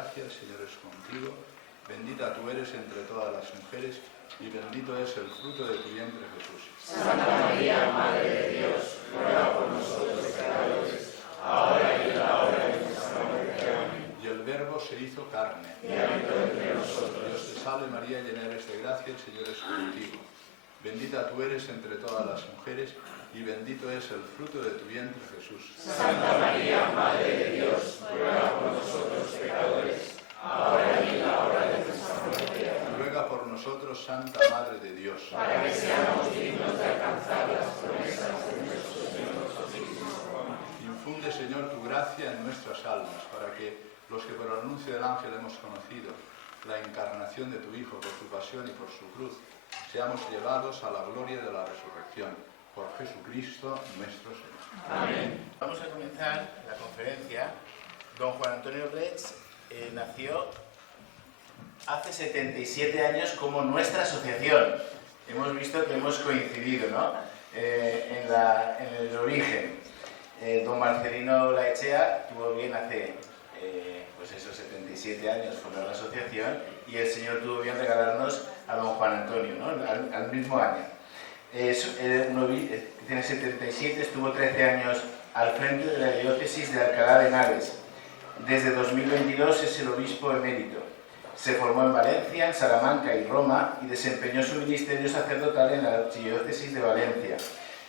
gracia, el Señor es contigo. Bendita tú eres entre todas las mujeres, y bendito es el fruto de tu vientre, Jesús. Santa María, Madre de Dios, ruega por nosotros pecadores, ahora y en la hora de nuestra muerte. Amén. Y el Verbo se hizo carne. Y habitó entre nosotros. Dios te salve María, llena eres de gracia, el Señor es contigo. Bendita tú eres entre todas las mujeres, y bendito es el fruto de tu vientre, Jesús. Santa María, Madre de Dios, ruega por nosotros pecadores, ahora y en la hora de nuestra muerte. Amén. Ruega por nosotros, Santa Madre de Dios, para que seamos dignos de alcanzar las promesas de nuestro Señor Jesucristo. Infunde, Señor, tu gracia en nuestras almas, para que los que por el anuncio del ángel hemos conocido la encarnación de tu Hijo por su pasión y por su cruz, seamos llevados a la gloria de la resurrección. Por Jesucristo nuestro Señor. Amén. Vamos a comenzar la conferencia. Don Juan Antonio Reig nació hace 77 años como nuestra asociación. Hemos visto que hemos coincidido, ¿no? En el origen. Don Marcelino Laechea tuvo bien hace pues esos 77 años fundar la asociación, y el Señor tuvo bien regalarnos a don Juan Antonio, ¿no? al mismo año. Tiene 77, estuvo 13 años al frente de la diócesis de Alcalá de Henares. Desde 2022 es el obispo emérito. Se formó en Valencia, en Salamanca y Roma, y desempeñó su ministerio sacerdotal en la archidiócesis de Valencia.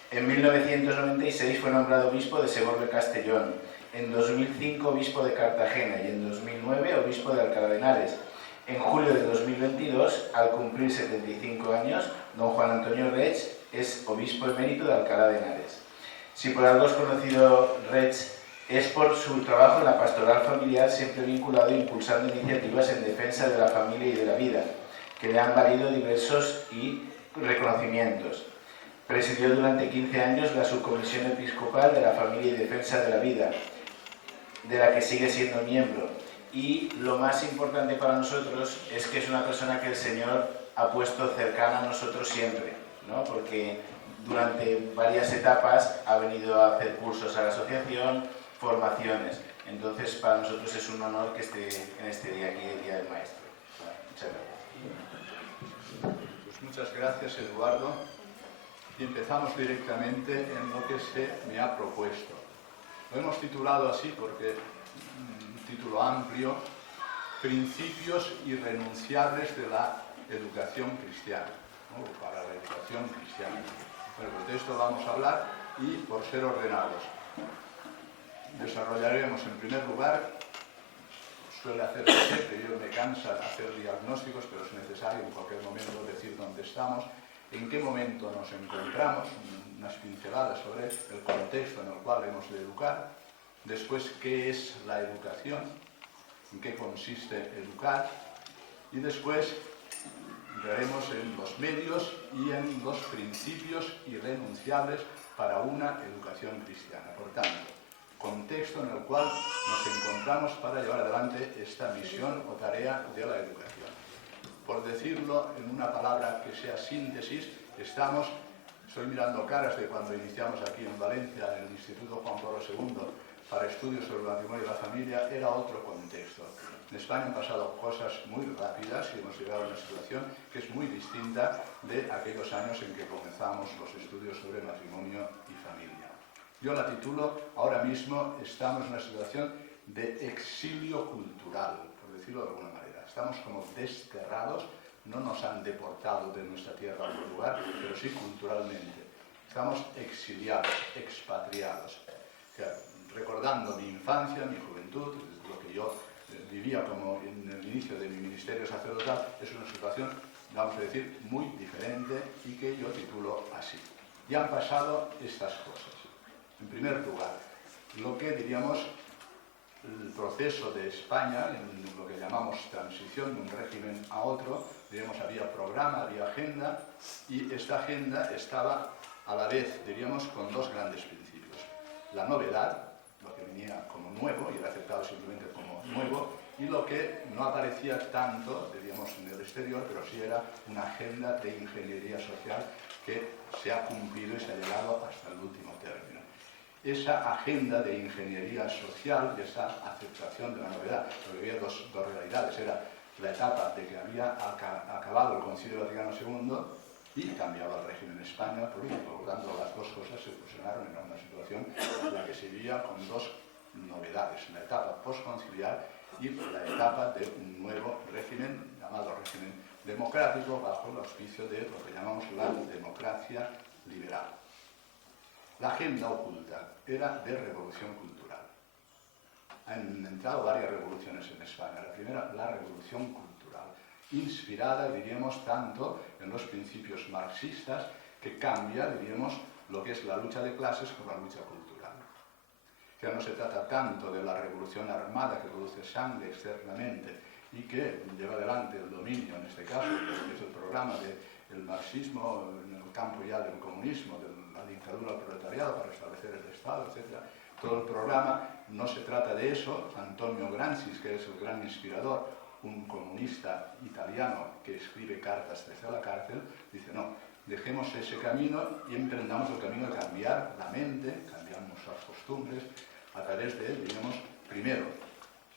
En 1996 fue nombrado obispo de Segovia Castellón, en 2005 obispo de Cartagena y en 2009 obispo de Alcalá de Henares. En julio de 2022, al cumplir 75 años, don Juan Antonio Reig es obispo emérito de Alcalá de Henares. Si por algo es conocido Reig, es por su trabajo en la pastoral familiar, siempre vinculado e impulsando iniciativas en defensa de la familia y de la vida, que le han valido diversos reconocimientos. Presidió durante 15 años la Subcomisión Episcopal de la Familia y Defensa de la Vida, de la que sigue siendo miembro. Y lo más importante para nosotros es que es una persona que el Señor ha puesto cercana a nosotros siempre, ¿no? Porque durante varias etapas ha venido a hacer cursos a la asociación, formaciones. Entonces, para nosotros es un honor que esté en este día aquí, el Día del Maestro. Bueno, muchas gracias. Pues muchas gracias, Eduardo. Y empezamos directamente en lo que se me ha propuesto. Lo hemos titulado así porque un título amplio: Principios irrenunciables de la educación cristiana, ¿no? Para la educación cristiana. Bueno, pues de esto vamos a hablar, y por ser ordenados, desarrollaremos en primer lugar, suele hacerse siempre, yo me cansa hacer diagnósticos, pero es necesario en cualquier momento decir dónde estamos, en qué momento nos encontramos, unas pinceladas sobre el contexto en el cual hemos de educar, después qué es la educación, en qué consiste educar, y después entraremos en los medios y en los principios irrenunciables para una educación cristiana. Por tanto, contexto en el cual nos encontramos para llevar adelante esta misión o tarea de la educación. Por decirlo en una palabra que sea síntesis, estoy mirando caras de cuando iniciamos aquí en Valencia, en el Instituto Juan Pablo II, para estudios sobre el matrimonio y la familia, era otro contexto. En España han pasado cosas muy rápidas y hemos llegado a una situación que es muy distinta de aquellos años en que comenzamos los estudios sobre matrimonio y familia. Yo la titulo, ahora mismo estamos en una situación de exilio cultural, por decirlo de alguna manera. Estamos como desterrados, no nos han deportado de nuestra tierra a otro lugar, pero sí culturalmente. Estamos exiliados, expatriados. O sea, recordando mi infancia, mi juventud, lo que yo vivía como en el inicio de mi ministerio sacerdotal, es una situación, vamos a decir, muy diferente y que yo titulo así. Ya han pasado estas cosas. En primer lugar, lo que diríamos el proceso de España, en lo que llamamos transición de un régimen a otro, diríamos, había programa, había agenda, y esta agenda estaba a la vez, diríamos, con dos grandes principios. La novedad, lo que venía como nuevo y era aceptado simplemente como nuevo, y lo que no aparecía tanto, diríamos, en el exterior, pero sí era una agenda de ingeniería social que se ha cumplido y se ha llegado hasta el último término. esa agenda de ingeniería social y esa aceptación de la novedad. Porque había dos realidades. Era la etapa de que había acabado el Concilio Vaticano II y cambiaba el régimen español político. Por lo tanto, las dos cosas se fusionaron en una situación en la que se vivía con dos novedades: la etapa postconciliar y la etapa de un nuevo régimen, llamado régimen democrático, bajo el auspicio de lo que llamamos la democracia liberal. La agenda oculta era de revolución cultural. Han entrado varias revoluciones en España. La primera, la revolución cultural, inspirada, diríamos, tanto en los principios marxistas, que cambia, diríamos, lo que es la lucha de clases con la lucha cultural. Ya no se trata tanto de la revolución armada que produce sangre externamente y que lleva adelante el dominio, en este caso, que es el programa del marxismo en el campo ya del comunismo, de la dictadura del proletariado para establecer el Estado, etc. Todo el programa no se trata de eso. Antonio Gramsci, que es el gran inspirador, un comunista italiano que escribe cartas desde la cárcel, dice: no, dejemos ese camino y emprendamos el camino de cambiar la mente, cambiar nuestras costumbres, a través de, digamos, primero,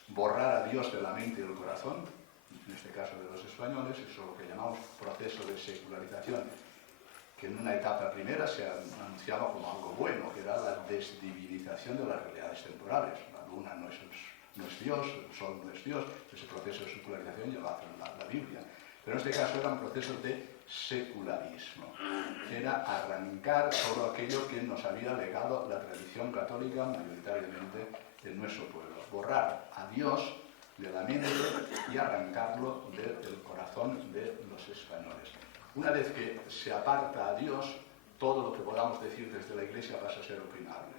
borrar a Dios de la mente y del corazón, en este caso de los españoles. Eso es lo que llamamos proceso de secularización, que en una etapa primera se anunciaba como algo bueno, que era la desdivinización de las realidades temporales. La luna no es Dios, el sol no es Dios. Ese proceso de secularización ya lo hace la Biblia. Pero en este caso era un proceso de secularismo. Era arrancar todo aquello que nos había legado la tradición católica mayoritariamente en nuestro pueblo. Borrar a Dios de la mente y arrancarlo del corazón de los españoles. Una vez que se aparta a Dios, todo lo que podamos decir desde la Iglesia pasa a ser opinable.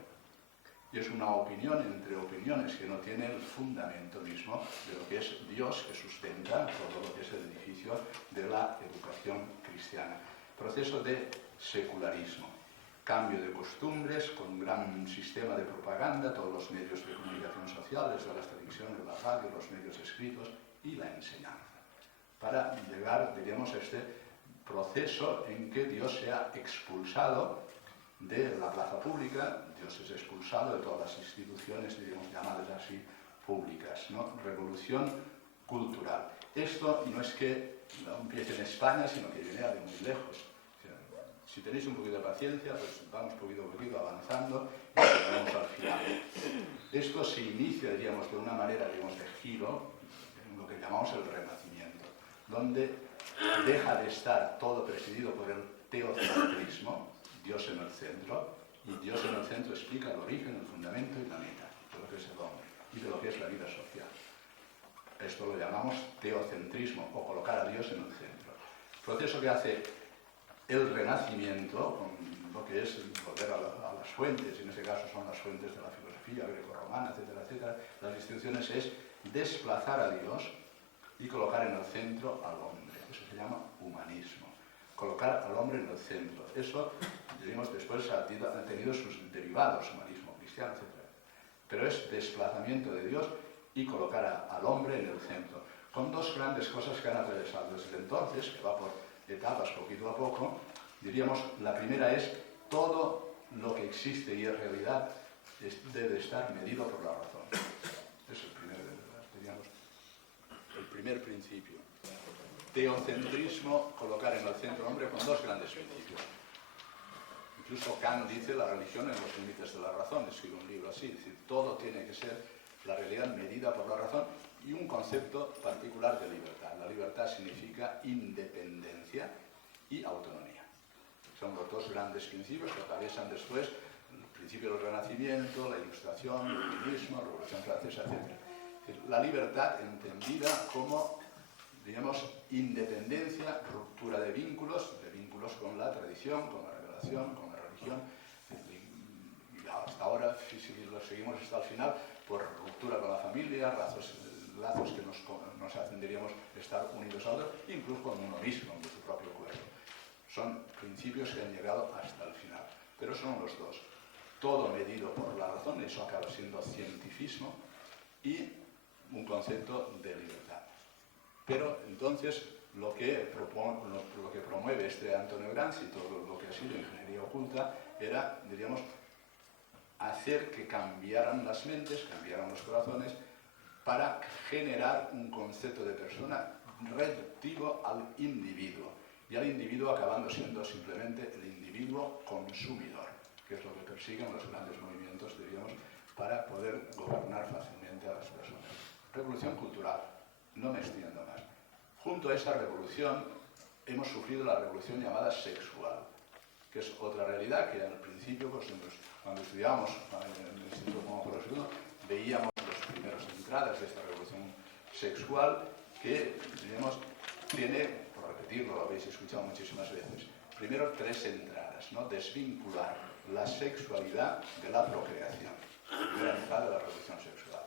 Y es una opinión entre opiniones que no tiene el fundamento mismo de lo que es Dios, que sustenta todo lo que es el edificio de la educación cristiana. Proceso de secularismo. Cambio de costumbres, con un gran sistema de propaganda, todos los medios de comunicación social, desde las televisiones, la radio, los medios escritos y la enseñanza. Para llegar, diríamos, a este proceso en que Dios sea expulsado de la plaza pública. Dios es expulsado de todas las instituciones, diríamos, llamadas así, públicas, ¿no? Revolución cultural. Esto no es que no empiece en España, sino que viene de muy lejos. Si tenéis un poquito de paciencia, pues vamos poquito a poquito avanzando y llegamos al final. Esto se inicia, diríamos, de una manera, digamos, de giro, en lo que llamamos el Renacimiento, donde deja de estar todo presidido por el teocentrismo, Dios en el centro, y Dios en el centro explica el origen, el fundamento y la meta de lo que es el hombre y de lo que es la vida social. Esto lo llamamos teocentrismo, o colocar a Dios en el centro. Proceso que hace el Renacimiento, con lo que es volver a las fuentes, en este caso son las fuentes de la filosofía grecorromana, etcétera, etcétera, las instituciones, es desplazar a Dios y colocar en el centro al hombre. Eso se llama humanismo. Colocar al hombre en el centro. Eso, diríamos, después ha tenido sus derivados, humanismo cristiano, etcétera. Pero es desplazamiento de Dios y colocar al hombre en el centro. Con dos grandes cosas que han atravesado desde entonces, que va por etapas poquito a poco. Diríamos, la primera es: todo lo que existe y es realidad debe estar medido por la razón. Es el primer principio. Teocentrismo, colocar en el centro al hombre, con dos grandes principios. Incluso Kant dice: la religión en los límites de la razón. Escribe un libro así, es decir, todo tiene que ser la realidad medida por la razón, y un concepto particular de libertad. La libertad significa independencia y autonomía. Son los dos grandes principios que atraviesan después el principio del Renacimiento, la Ilustración, el Iluminismo, la Revolución Francesa, etc. La libertad entendida como, digamos, independencia, ruptura de vínculos con la tradición, con la revelación, con la religión, y hasta ahora, si lo seguimos hasta el final, por ruptura con la familia, lazos que nos hacen, diríamos, estar unidos a otros, incluso con uno mismo, con su propio cuerpo. Son principios que han llegado hasta el final, pero son los dos. Todo medido por la razón, eso acaba siendo cientificismo, y un concepto de libertad. Pero entonces lo que promueve este Antonio Gramsci, todo lo que ha sido ingeniería oculta, era, diríamos, hacer que cambiaran las mentes, cambiaran los corazones, para generar un concepto de persona reductivo al individuo, y al individuo acabando siendo simplemente el individuo consumidor, que es lo que persiguen los grandes movimientos, diríamos, para poder gobernar fácilmente a las personas. Revolución cultural, no me extiendo más. Junto a esa revolución hemos sufrido la revolución llamada sexual, que es otra realidad que al principio, pues, cuando estudiábamos en el Instituto Juan Pablo II, veíamos las primeras entradas de esta revolución sexual que, digamos, tiene, por repetirlo, lo habéis escuchado muchísimas veces, primero 3 entradas, ¿no? Desvincular la sexualidad de la procreación. Primera entrada de la revolución sexual.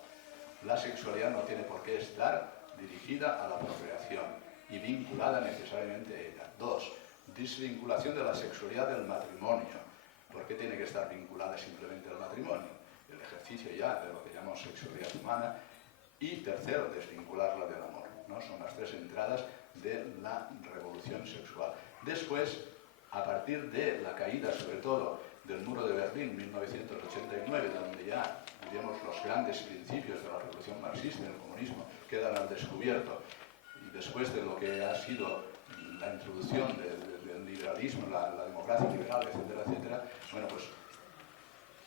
La sexualidad no tiene por qué estar dirigida a la procreación y vinculada necesariamente a ella. 2. Desvinculación de la sexualidad del matrimonio. ¿Por qué tiene que estar vinculada simplemente al matrimonio? El ejercicio ya de lo que llamamos sexualidad humana. Y tercero, desvincularla del amor, ¿no? Son las 3 entradas de la revolución sexual. Después, a partir de la caída, sobre todo, del muro de Berlín, 1989, donde ya, digamos, los grandes principios de la revolución marxista y el comunismo quedan al descubierto, y después de lo que ha sido la introducción del liberalismo, la democracia liberal, etcétera, etcétera, bueno, pues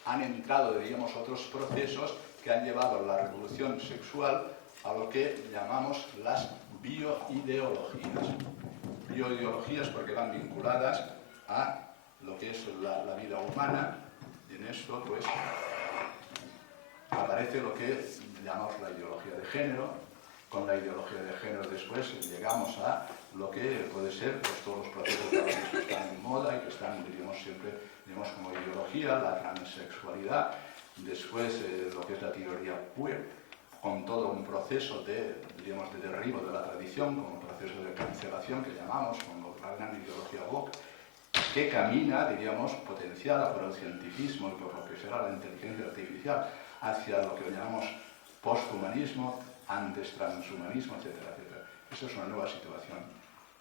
han entrado, diríamos, otros procesos que han llevado la revolución sexual a lo que llamamos las bioideologías. Bioideologías porque van vinculadas a lo que es la vida humana, y en esto pues aparece lo que llamamos la ideología de género. Con la ideología de género después llegamos a lo que puede ser pues, todos los procesos que ahora mismo están en moda y que están, diríamos, siempre como ideología, la transexualidad, después lo que es la teoría queer, con todo un proceso de, diríamos, de derribo de la tradición, con un proceso de cancelación que llamamos, con la gran ideología woke, que camina, diríamos, potenciada por el cientifismo y por lo que será la inteligencia artificial, hacia lo que llamamos posthumanismo, antes transhumanismo, etcétera, etcétera. Esa es una nueva situación.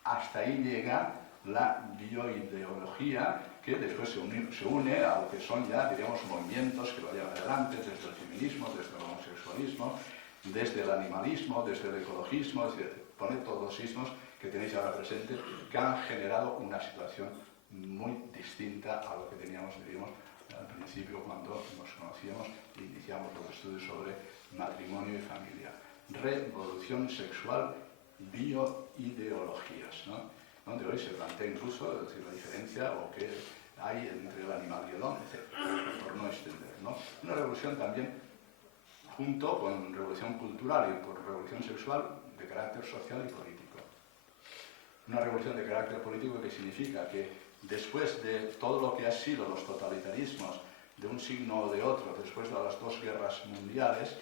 Hasta ahí llega la bioideología, que después se une a lo que son ya, diríamos, movimientos que lo llevan adelante, desde el feminismo, desde el homosexualismo, desde el animalismo, desde el ecologismo, es decir, pone todos los ismos que tenéis ahora presentes, que han generado una situación muy distinta a lo que teníamos, diríamos, al principio cuando nos conocíamos e iniciamos los estudios sobre matrimonio y familia. Revolución sexual, bioideologías, ¿no? Donde hoy se plantea incluso, es decir, la diferencia o qué hay entre el animal y el hombre, etc., por no extender, ¿no? Una revolución también, junto con revolución cultural y por revolución sexual, de carácter social y político. Una revolución de carácter político que significa que después de todo lo que ha sido los totalitarismos de un signo o de otro, después de las 2 guerras mundiales,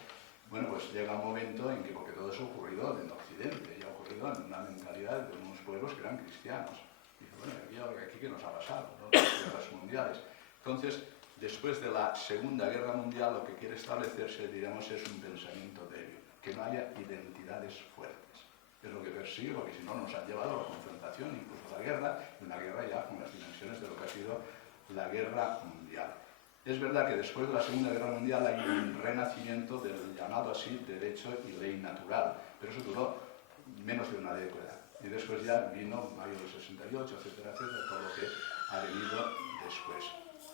bueno, pues llega un momento en que, porque todo eso ha ocurrido en Occidente, y ha ocurrido en una mentalidad de unos pueblos que eran cristianos. Y dice, bueno, aquí ¿qué nos ha pasado? ¿No? Las guerras mundiales. Entonces, después de la Segunda Guerra Mundial, lo que quiere establecerse, digamos, es un pensamiento débil, que no haya identidades fuertes. Es lo que persigue, porque si no nos han llevado a la confrontación, incluso a la guerra, y una guerra ya con las dimensiones de lo que ha sido la Guerra Mundial. Es verdad que después de la Segunda Guerra Mundial hay un renacimiento del llamado así derecho y ley natural, pero eso duró menos de una década. Y después ya vino mayo del 68, etcétera, etcétera, todo lo que ha venido después.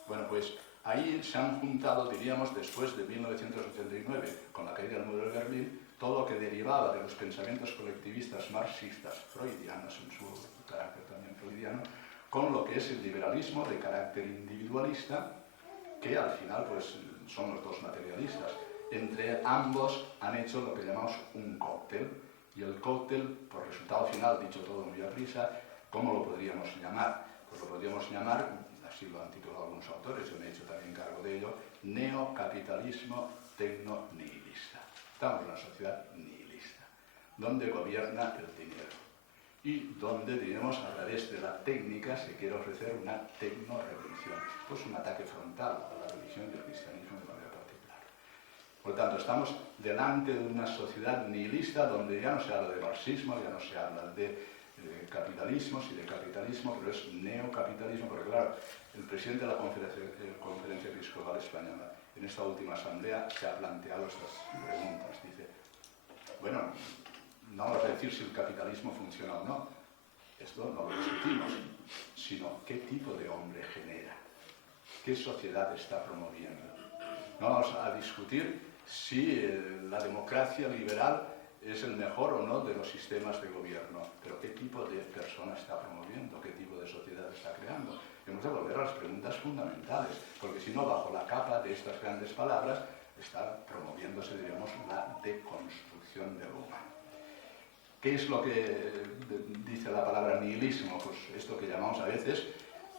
Bueno, pues ahí se han juntado, diríamos, después de 1989, con la caída del muro de Berlín, todo lo que derivaba de los pensamientos colectivistas marxistas, freudianos en su carácter también freudiano, con lo que es el liberalismo de carácter individualista, que al final pues, son los 2 materialistas. Entre ambos han hecho lo que llamamos un cóctel, y el cóctel, por resultado final, dicho todo muy a prisa, ¿cómo lo podríamos llamar? Pues lo podríamos llamar, así lo han titulado algunos autores, yo me he hecho también cargo de ello, neocapitalismo tecno-nihilista. Estamos en una sociedad nihilista, donde gobierna el dinero y donde, digamos, a través de la técnica se quiere ofrecer una tecno-religión. Pues un ataque frontal a la religión y al cristianismo de manera particular. Por lo tanto, estamos delante de una sociedad nihilista donde ya no se habla de marxismo, ya no se habla de capitalismos y de capitalismo, pero es neocapitalismo, porque claro, el presidente de la Conferencia Episcopal Española en esta última asamblea se ha planteado estas preguntas. Dice, bueno, no vamos a decir si el capitalismo funciona o no, esto no lo discutimos, sino qué tipo de hombre genera, qué sociedad está promoviendo. No vamos a discutir si la democracia liberal es el mejor o no de los sistemas de gobierno, pero qué tipo de persona está promoviendo, qué tipo de sociedad está creando. Hemos de volver a las preguntas fundamentales, porque si no, bajo la capa de estas grandes palabras, está promoviéndose, diríamos, la deconstrucción de lo humano. ¿Qué es lo que dice la palabra nihilismo? Pues esto que llamamos a veces,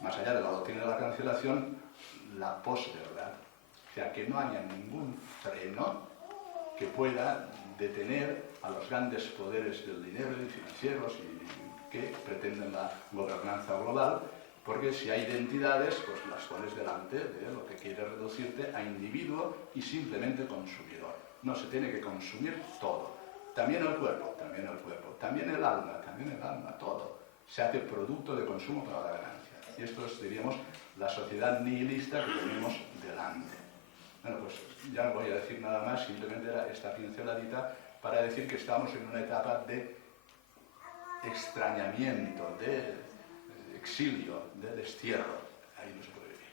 más allá de la doctrina de la cancelación, la posverdad. O sea, que no haya ningún freno que pueda detener a los grandes poderes del dinero y financieros y que pretenden la gobernanza global, porque si hay identidades, pues las pones delante de lo que quiere reducirte a individuo y simplemente consumidor. No, se tiene que consumir todo. También el cuerpo, también el alma, todo. Se hace producto de consumo para la ganancia. Y esto es, diríamos, la sociedad nihilista que tenemos delante. Bueno, pues ya no voy a decir nada más, simplemente era esta pinceladita para decir que estamos en una etapa de extrañamiento, de exilio, de destierro. Ahí no se puede vivir.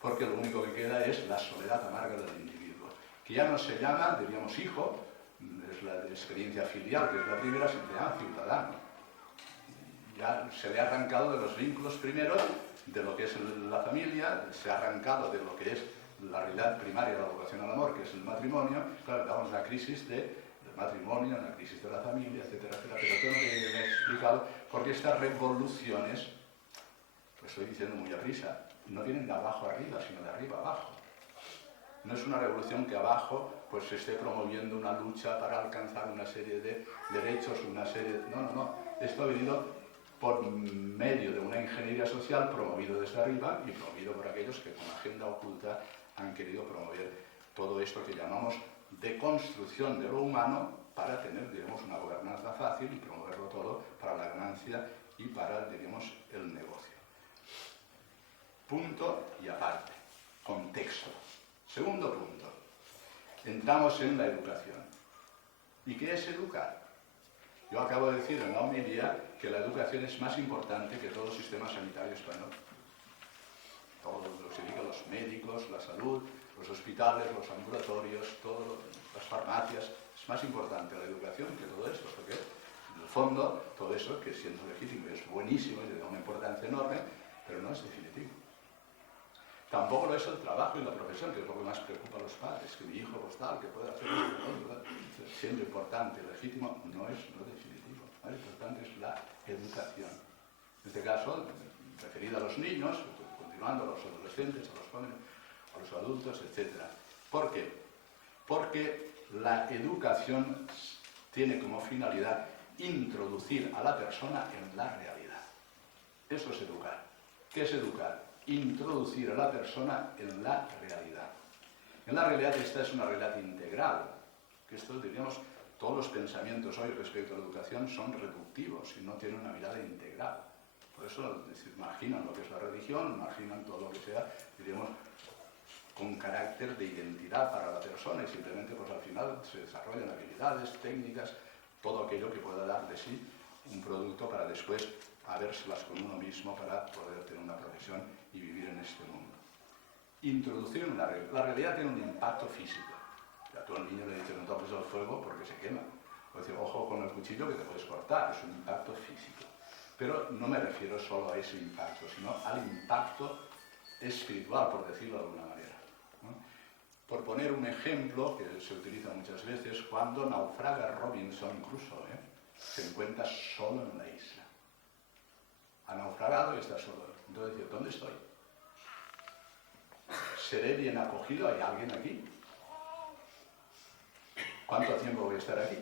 Porque lo único que queda es la soledad amarga del individuo, que ya no se llama, diríamos, hijo, es la experiencia filial, que es la primera, se llama ciudadano. Ya se le ha arrancado de los vínculos primeros de lo que es la familia, se ha arrancado de lo que es la realidad primaria de la vocación al amor, que es el matrimonio. Claro, damos la crisis del matrimonio, la crisis de la familia, etcétera, etcétera. Pero todo lo que me he explicado, porque estas revoluciones, lo estoy diciendo muy a prisa, no vienen de abajo arriba, sino de arriba abajo. No es una revolución que abajo pues se esté promoviendo una lucha para alcanzar una serie de derechos, una serie de... No. Esto ha venido por medio de una ingeniería social promovido desde arriba y promovido por aquellos que con agenda oculta han querido promover todo esto que llamamos deconstrucción de lo humano para tener, digamos, una gobernanza fácil y promoverlo todo para la ganancia y para, digamos, el negocio. Punto y aparte. Contexto. Segundo punto. Entramos en la educación. ¿Y qué es educar? Yo acabo de decir en la homilía que la educación es más importante que todo el sistema sanitario español. Todo lo que se diga, los médicos, la salud, los hospitales, los ambulatorios, las farmacias. Es más importante la educación que todo esto, porque en el fondo todo eso, que siendo legítimo es buenísimo y le da una importancia enorme, pero no es definitivo. Tampoco lo es el trabajo y la profesión, que es lo que más preocupa a los padres, que mi hijo pues tal, que puede hacer esto, siendo importante, legítimo, no es definitivo. Lo importante es la educación. En este caso, referida a los niños, continuando a los adolescentes, a los jóvenes, a los adultos, etc. ¿Por qué? Porque la educación tiene como finalidad introducir a la persona en la realidad. Eso es educar. ¿Qué es educar? Introducir a la persona en la realidad. En la realidad esta es una realidad integral, que esto, diríamos, todos los pensamientos hoy respecto a la educación son reductivos y no tienen una mirada integral. Por eso imaginan lo que es la religión, imaginan todo lo que sea, diríamos, con carácter de identidad para la persona y simplemente pues al final se desarrollan habilidades, técnicas, todo aquello que pueda dar de sí un producto para después habérselas con uno mismo para poder tener una profesión y vivir en este mundo. Introducir en la realidad tiene un impacto físico. A todo el niño le dicen no toques el fuego porque se quema. O decir, ojo con el cuchillo que te puedes cortar, es un impacto físico. Pero no me refiero solo a ese impacto, sino al impacto espiritual, por decirlo de alguna manera. ¿No? Por poner un ejemplo que se utiliza muchas veces, cuando naufraga Robinson Crusoe, se encuentra solo en la isla. Ha naufragado y está solo. Entonces dice, ¿dónde estoy? ¿Seré bien acogido? ¿Hay alguien aquí? ¿Cuánto tiempo voy a estar aquí?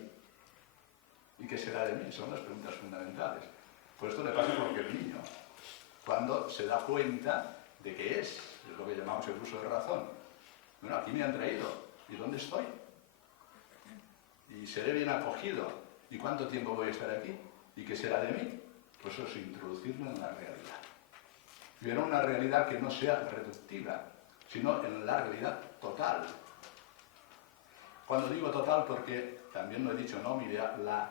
¿Y qué será de mí? Son las preguntas fundamentales. Pues esto le pasa a cualquier niño. Cuando se da cuenta de que es lo que llamamos el uso de razón. Bueno, aquí me han traído. ¿Y dónde estoy? ¿Y seré bien acogido? ¿Y cuánto tiempo voy a estar aquí? ¿Y qué será de mí? Pues eso es introducirlo en la realidad. Y en una realidad que no sea reductiva, sino en la realidad total. Cuando digo total, porque también lo he dicho, ¿no? Mire, la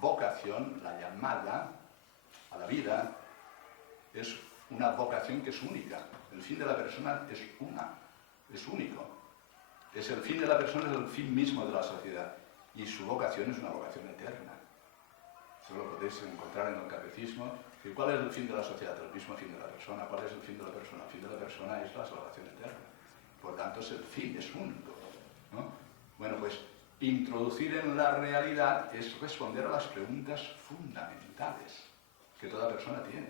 vocación, la llamada a la vida, es una vocación que es única. El fin de la persona es único. Es el fin de la persona, es el fin mismo de la sociedad. Y su vocación es una vocación eterna. Eso lo podéis encontrar en el catecismo. ¿Cuál es el fin de la sociedad? El mismo fin de la persona. ¿Cuál es el fin de la persona? El fin de la persona es la salvación eterna. Por tanto, es el fin, es único, ¿no? Bueno, pues introducir en la realidad es responder a las preguntas fundamentales que toda persona tiene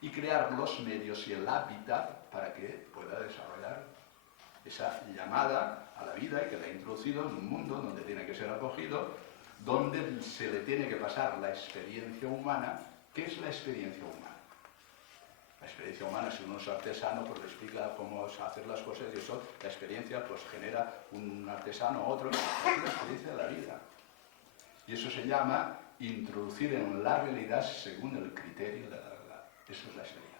y crear los medios y el hábitat para que pueda desarrollar esa llamada a la vida y que la ha introducido en un mundo donde tiene que ser acogido, donde se le tiene que pasar la experiencia humana. ¿Qué es la experiencia humana? La experiencia humana, si uno es artesano, pues le explica cómo hacer las cosas y eso, la experiencia pues genera un artesano u otro, es la experiencia de la vida. Y eso se llama introducir en la realidad según el criterio de la verdad. Eso es la experiencia.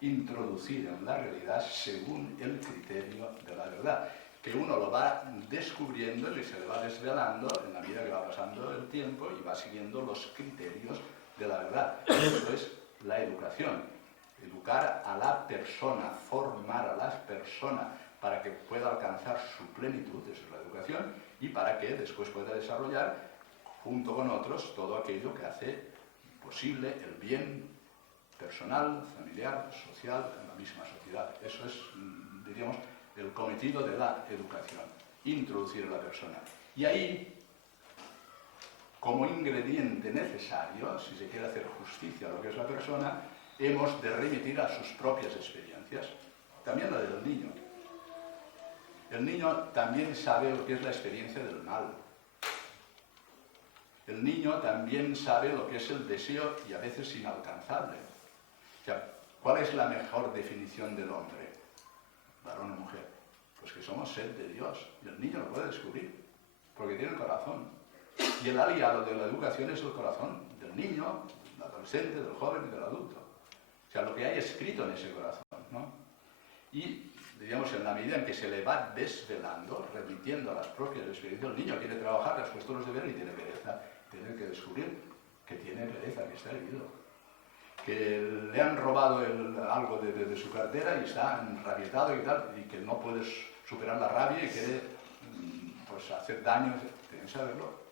Introducir en la realidad según el criterio de la verdad, que uno lo va descubriendo y se le va desvelando en la medida que va pasando el tiempo y va siguiendo los criterios de la verdad. Eso es la educación. Educar a la persona, formar a la persona para que pueda alcanzar su plenitud, eso es la educación, y para que después pueda desarrollar, junto con otros, todo aquello que hace posible el bien personal, familiar, social, en la misma sociedad. Eso es, diríamos, el cometido de la educación, introducir a la persona. Y ahí, como ingrediente necesario, si se quiere hacer justicia a lo que es la persona, hemos de remitir a sus propias experiencias, también la del niño. El niño también sabe lo que es la experiencia del mal. El niño también sabe lo que es el deseo y a veces inalcanzable. O sea, ¿cuál es la mejor definición del hombre? Varón o mujer. Pues que somos sed de Dios. Y el niño lo puede descubrir, porque tiene el corazón. Y el aliado de la educación es el corazón del niño, del adolescente, del joven y del adulto. O sea, lo que hay escrito en ese corazón, ¿no? Y, digamos, en la medida en que se le va desvelando, remitiendo a las propias experiencias, el niño quiere trabajar, le has puesto los deberes y tiene pereza. Tiene que descubrir que tiene pereza, que está herido. Que le han robado algo de su cartera y está enrabietado y tal, y que no puedes superar la rabia y quiere pues, hacer daño. Tiene que saberlo.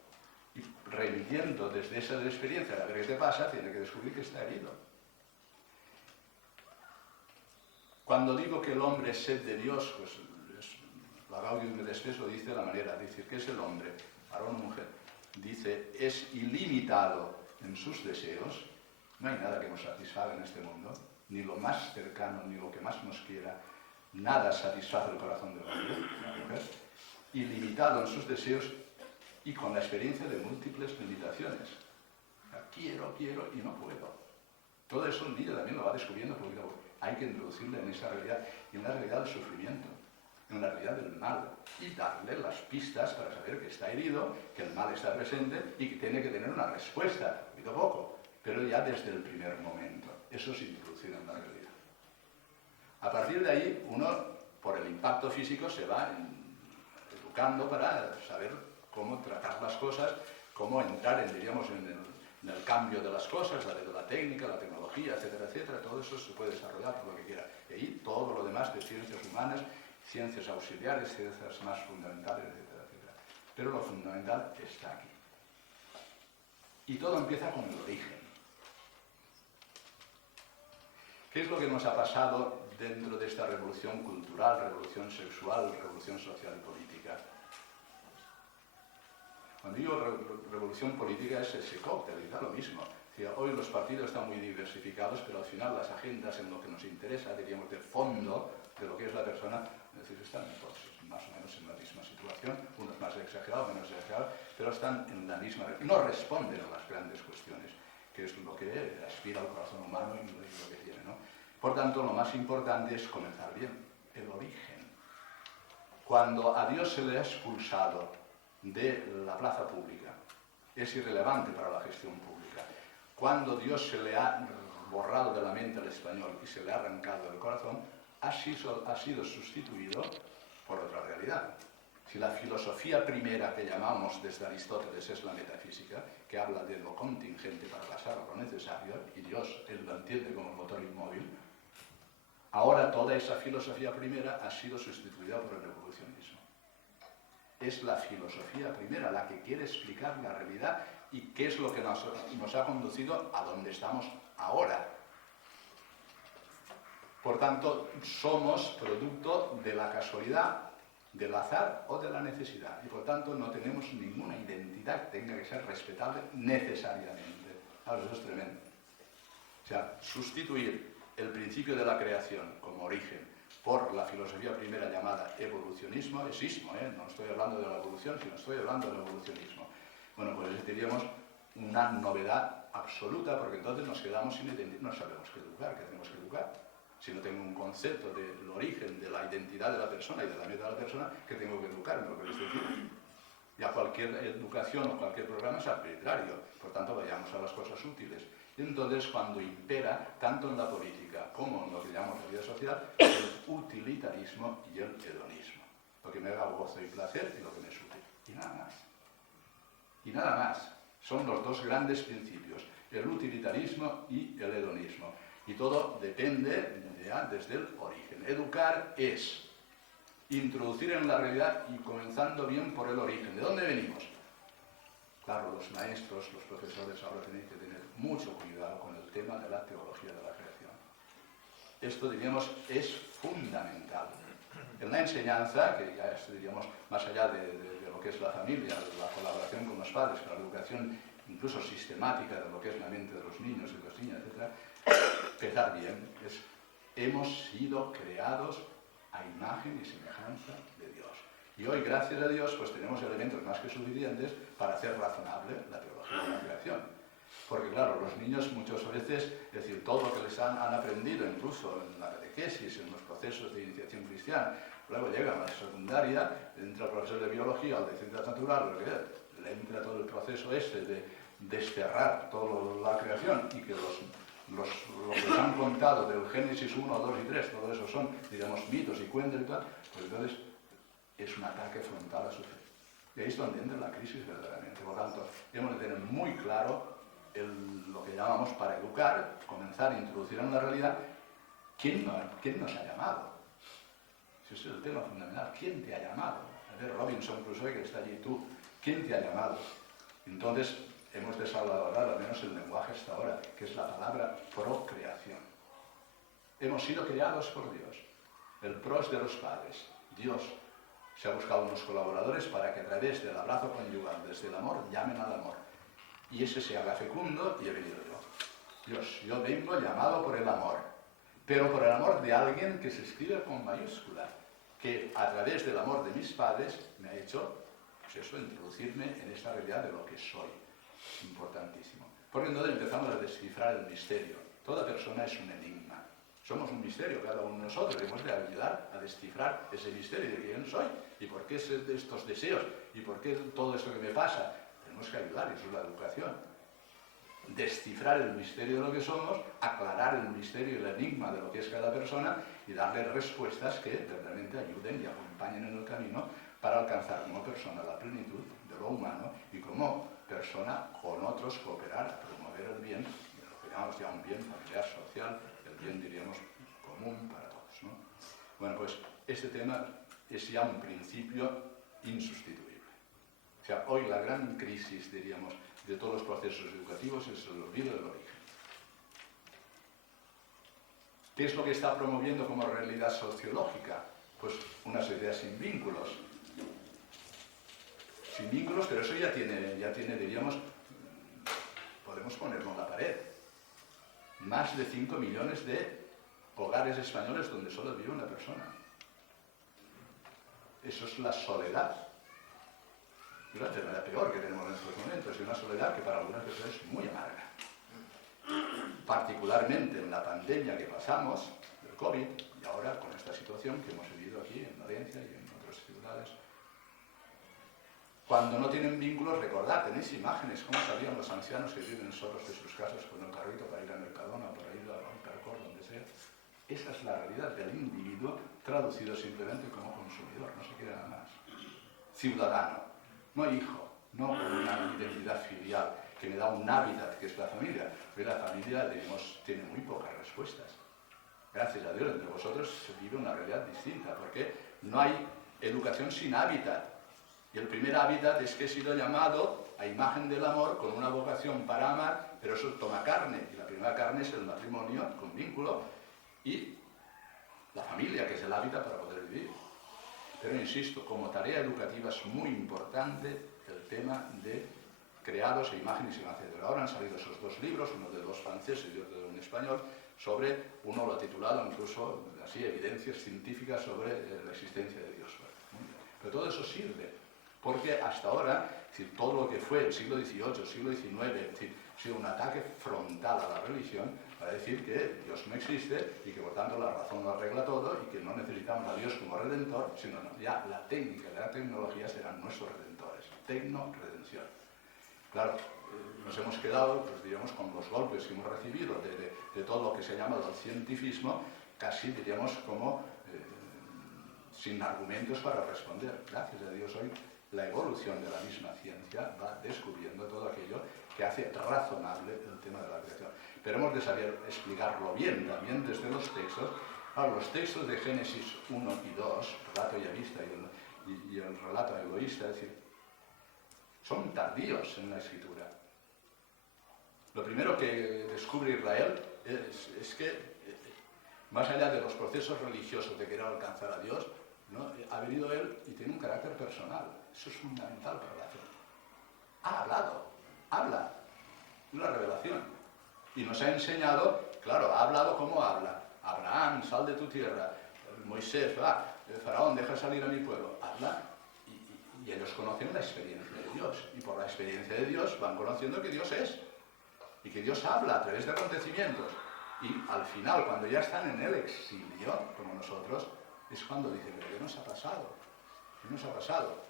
Y remitiendo desde esa experiencia a ver qué te pasa, tiene que descubrir que está herido. Cuando digo que el hombre es sed de Dios, pues la Gaudium et Spes lo dice de la manera, dice, ¿qué es el hombre? Varón o mujer. Dice, es ilimitado en sus deseos, no hay nada que nos satisfaga en este mundo, ni lo más cercano, ni lo que más nos quiera, nada satisface el corazón del hombre, de la mujer, ilimitado en sus deseos y con la experiencia de múltiples limitaciones. O sea, quiero y no puedo. Todo eso el niño también lo va descubriendo poquito a poco. Hay que introducirle en esa realidad, y en la realidad del sufrimiento, en la realidad del mal, y darle las pistas para saber que está herido, que el mal está presente y que tiene que tener una respuesta, poquito a poco, pero ya desde el primer momento. Eso es introducir en la realidad. A partir de ahí, uno, por el impacto físico, se va educando para saber cómo tratar las cosas, cómo entrar diríamos, en el cambio de las cosas, de la técnica, la tecnología, etcétera, etcétera. Todo eso se puede desarrollar por lo que quiera. Y ahí todo lo demás de ciencias humanas, ciencias auxiliares, ciencias más fundamentales, etcétera, etcétera. Pero lo fundamental está aquí. Y todo empieza con el origen. ¿Qué es lo que nos ha pasado dentro de esta revolución cultural, revolución sexual, revolución social y política? Cuando digo revolución política es ese cóctel, y da lo mismo. Hoy los partidos están muy diversificados, pero al final las agendas en lo que nos interesa, diríamos, de fondo de lo que es la persona, es decir, están todos más o menos en la misma situación, unos más exagerados, menos exagerados, pero están en la misma, no responden a las grandes cuestiones, que es lo que aspira al corazón humano y lo que tiene, ¿no? Por tanto, lo más importante es comenzar bien, el origen. Cuando a Dios se le ha expulsado de la plaza pública, es irrelevante para la gestión pública. Cuando Dios se le ha borrado de la mente al español y se le ha arrancado del corazón, ha sido sustituido por otra realidad. Si la filosofía primera que llamamos desde Aristóteles es la metafísica, que habla de lo contingente para pasar a lo necesario, y Dios él lo entiende como el motor inmóvil, ahora toda esa filosofía primera ha sido sustituida por el evolucionismo. Es la filosofía primera la que quiere explicar la realidad y qué es lo que nos ha conducido a donde estamos ahora. Por tanto, somos producto de la casualidad, del azar o de la necesidad. Y por tanto no tenemos ninguna identidad que tenga que ser respetable necesariamente. Ahora, eso es tremendo. O sea, sustituir el principio de la creación como origen por la filosofía primera llamada evolucionismo, es ismo, no estoy hablando de la evolución, sino estoy hablando del evolucionismo. Bueno, pues diríamos una novedad absoluta, porque entonces nos quedamos sin identidad, no sabemos qué educar, qué tenemos que educar. Si no tengo un concepto del origen, de la identidad de la persona y de la meta de la persona, ¿qué tengo que educar? ¿Me lo queréis decir? Ya cualquier educación o cualquier programa es arbitrario, por tanto vayamos a las cosas útiles. Y entonces cuando impera, tanto en la política como en lo que llamamos la vida social, el utilitarismo y el hedonismo. Lo que me da gozo y placer y lo que me es útil. Y nada más. Y nada más. Son los dos grandes principios, el utilitarismo y el hedonismo. Y todo depende ya desde el origen. Educar es introducir en la realidad y comenzando bien por el origen. ¿De dónde venimos? Claro, los maestros, los profesores ahora tienen que tener mucho cuidado con el tema de la teología de la creación. Esto, diríamos, es fundamental. En la enseñanza, que ya es, diríamos, más allá de lo que es la familia, la colaboración con los padres, con la educación incluso sistemática de lo que es la mente de los niños y las niñas, etc., empezar bien. Hemos sido creados a imagen y semejanza de Dios. Y hoy, gracias a Dios, pues tenemos elementos más que suficientes para hacer razonable la teología de la creación. Porque claro, los niños muchas veces, es decir, todo lo que les han aprendido, incluso en la catequesis, en los procesos de iniciación cristiana, luego llegan a la secundaria, entra el profesor de biología o de ciencias naturales, le entra todo el proceso de desterrar toda la creación y que lo que les han contado del Génesis 1, 2 y 3, todo eso son, digamos, mitos y cuentos y tal, pues entonces es un ataque frontal a su fe. Y ahí es donde entra la crisis verdaderamente. Por lo tanto, hemos de tener muy claro lo que llamamos para educar, comenzar a introducir en la realidad quién nos ha llamado. Ese es el tema fundamental. ¿Quién te ha llamado? A ver, Robinson Crusoe, que está allí, tú, ¿quién te ha llamado? Entonces, hemos de salvaguardar al menos el lenguaje hasta ahora, que es la palabra procreación. Hemos sido creados por Dios. El pro es de los padres. Dios se ha buscado unos colaboradores para que a través del abrazo conyugal, desde el amor, llamen al amor. Y ese se haga fecundo y he venido yo. Dios, yo vengo llamado por el amor, pero por el amor de alguien que se escribe con mayúscula, que a través del amor de mis padres me ha hecho, pues eso, introducirme en esta realidad de lo que soy. Importantísimo. Porque entonces empezamos a descifrar el misterio. Toda persona es un enigma. Somos un misterio, cada uno de nosotros. Hemos de ayudar a descifrar ese misterio de quién soy y por qué estos deseos y por qué todo esto que me pasa. Tenemos que ayudar, eso es la educación. Descifrar el misterio de lo que somos, aclarar el misterio y el enigma de lo que es cada persona y darle respuestas que verdaderamente ayuden y acompañen en el camino para alcanzar como persona la plenitud de lo humano y como persona con otros cooperar, promover el bien, lo que llamamos ya un bien familiar, social, el bien, diríamos, común para todos, ¿no? Bueno, pues este tema es ya un principio insustituible. O sea, hoy la gran crisis, diríamos, de todos los procesos educativos es el olvido del origen. ¿Qué es lo que está promoviendo como realidad sociológica? Pues una sociedad sin vínculos. Sin vínculos, pero eso ya tiene, diríamos, podemos ponerlo en la pared. Más de 5 millones de hogares españoles donde solo vive una persona. Eso es la soledad. La enfermedad peor que tenemos en estos momentos, y una soledad que para algunas personas es muy amarga. Particularmente en la pandemia que pasamos, del COVID, y ahora con esta situación que hemos vivido aquí en Valencia y en otras ciudades. Cuando no tienen vínculos, recordad, tenéis imágenes, cómo salían los ancianos que viven solos de sus casas con el carrito para ir al Mercadona, para ir al Hipercor, donde sea. Esa es la realidad del individuo traducido simplemente como consumidor, no se quiere nada más. Ciudadano, no hijo, no con una identidad filial que me da un hábitat que es la familia, porque la familia, digamos, tiene muy pocas respuestas. Gracias a Dios, entre vosotros se vive una realidad distinta, porque no hay educación sin hábitat. Y el primer hábitat es que he sido llamado a imagen del amor con una vocación para amar, pero eso toma carne, y la primera carne es el matrimonio con vínculo y la familia, que es el hábitat para poder vivir. Pero insisto, como tarea educativa es muy importante el tema de creados a imagen y semejanza de Dios. Ahora han salido esos dos libros, uno de dos franceses y otro de un español, sobre, uno lo ha titulado incluso así, evidencias científicas sobre la existencia de Dios. Pero todo eso sirve, porque hasta ahora, es decir, todo lo que fue el siglo XVIII, siglo XIX, es decir, ha sido un ataque frontal a la religión para decir que Dios no existe y que por tanto la razón lo arregla todo y que no necesitamos a Dios como redentor, sino ya la técnica y la tecnología serán nuestros redentores. Tecno-redención. Claro, nos hemos quedado, pues diríamos, con los golpes que hemos recibido de todo lo que se ha llamado el cientifismo, casi diríamos como sin argumentos para responder. Gracias a Dios hoy la evolución de la misma ciencia va descubriendo todo aquello que hace razonable el tema de la creación. Pero hemos de saber explicarlo bien también desde los textos. Ahora, los textos de Génesis 1 y 2, relato yavista y el relato egoísta, es decir, son tardíos en la escritura. Lo primero que descubre Israel es que, más allá de los procesos religiosos de querer alcanzar a Dios, ¿no?, ha venido él y tiene un carácter personal. Eso es fundamental para la fe. Ha hablado, habla, una revelación. Y nos ha enseñado, claro, ha hablado como habla. Abraham, sal de tu tierra. Moisés, va, Faraón, deja salir a mi pueblo. Habla y ellos conocen la experiencia de Dios. Y por la experiencia de Dios van conociendo que Dios es. Y que Dios habla a través de acontecimientos. Y al final, cuando ya están en el exilio, como nosotros, es cuando dicen, pero ¿qué nos ha pasado? ¿Qué nos ha pasado?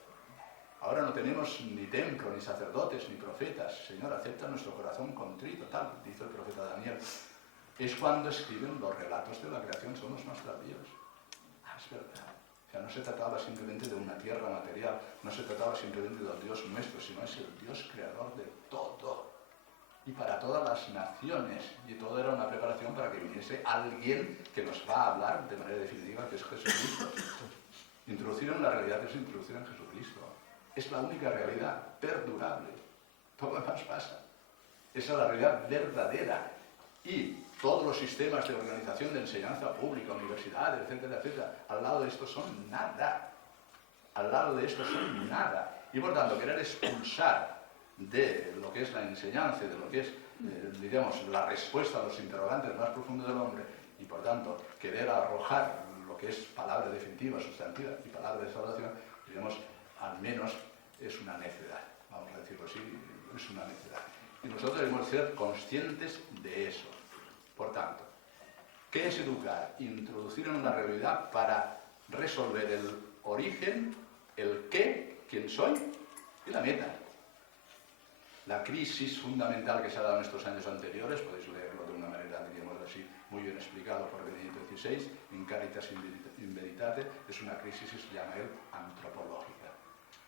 Ahora no tenemos ni templo, ni sacerdotes, ni profetas. Señor, acepta nuestro corazón contrito, tal, dice el profeta Daniel. Es cuando escriben los relatos de la creación, son los más tardíos. Ah, es verdad. O sea, no se trataba simplemente de una tierra material, no se trataba simplemente del Dios nuestro, sino es el Dios creador de todo. Y para todas las naciones. Y todo era una preparación para que viniese alguien que nos va a hablar de manera definitiva, que es Jesucristo. Introducir en la realidad es introducir en Jesucristo. Es la única realidad perdurable. Todo lo demás pasa. Esa es la realidad verdadera. Y todos los sistemas de organización de enseñanza pública, universidades, etcétera, etcétera, al lado de esto son nada. Al lado de esto son nada. Y por tanto, querer expulsar de lo que es la enseñanza, de lo que es, digamos, la respuesta a los interrogantes más profundos del hombre, y por tanto, querer arrojar lo que es palabra definitiva, sustantiva y palabra de salvación, digamos, al menos es una necedad. Vamos a decirlo así, es una necedad. Y nosotros debemos ser conscientes de eso. Por tanto, ¿qué es educar? Introducir en una realidad para resolver el origen, el qué, quién soy y la meta. La crisis fundamental que se ha dado en estos años anteriores, podéis leerlo de una manera, diríamos así, muy bien explicado por Benedicto XVI, in Caritas in Veritate, es una crisis que se llama él antropológica.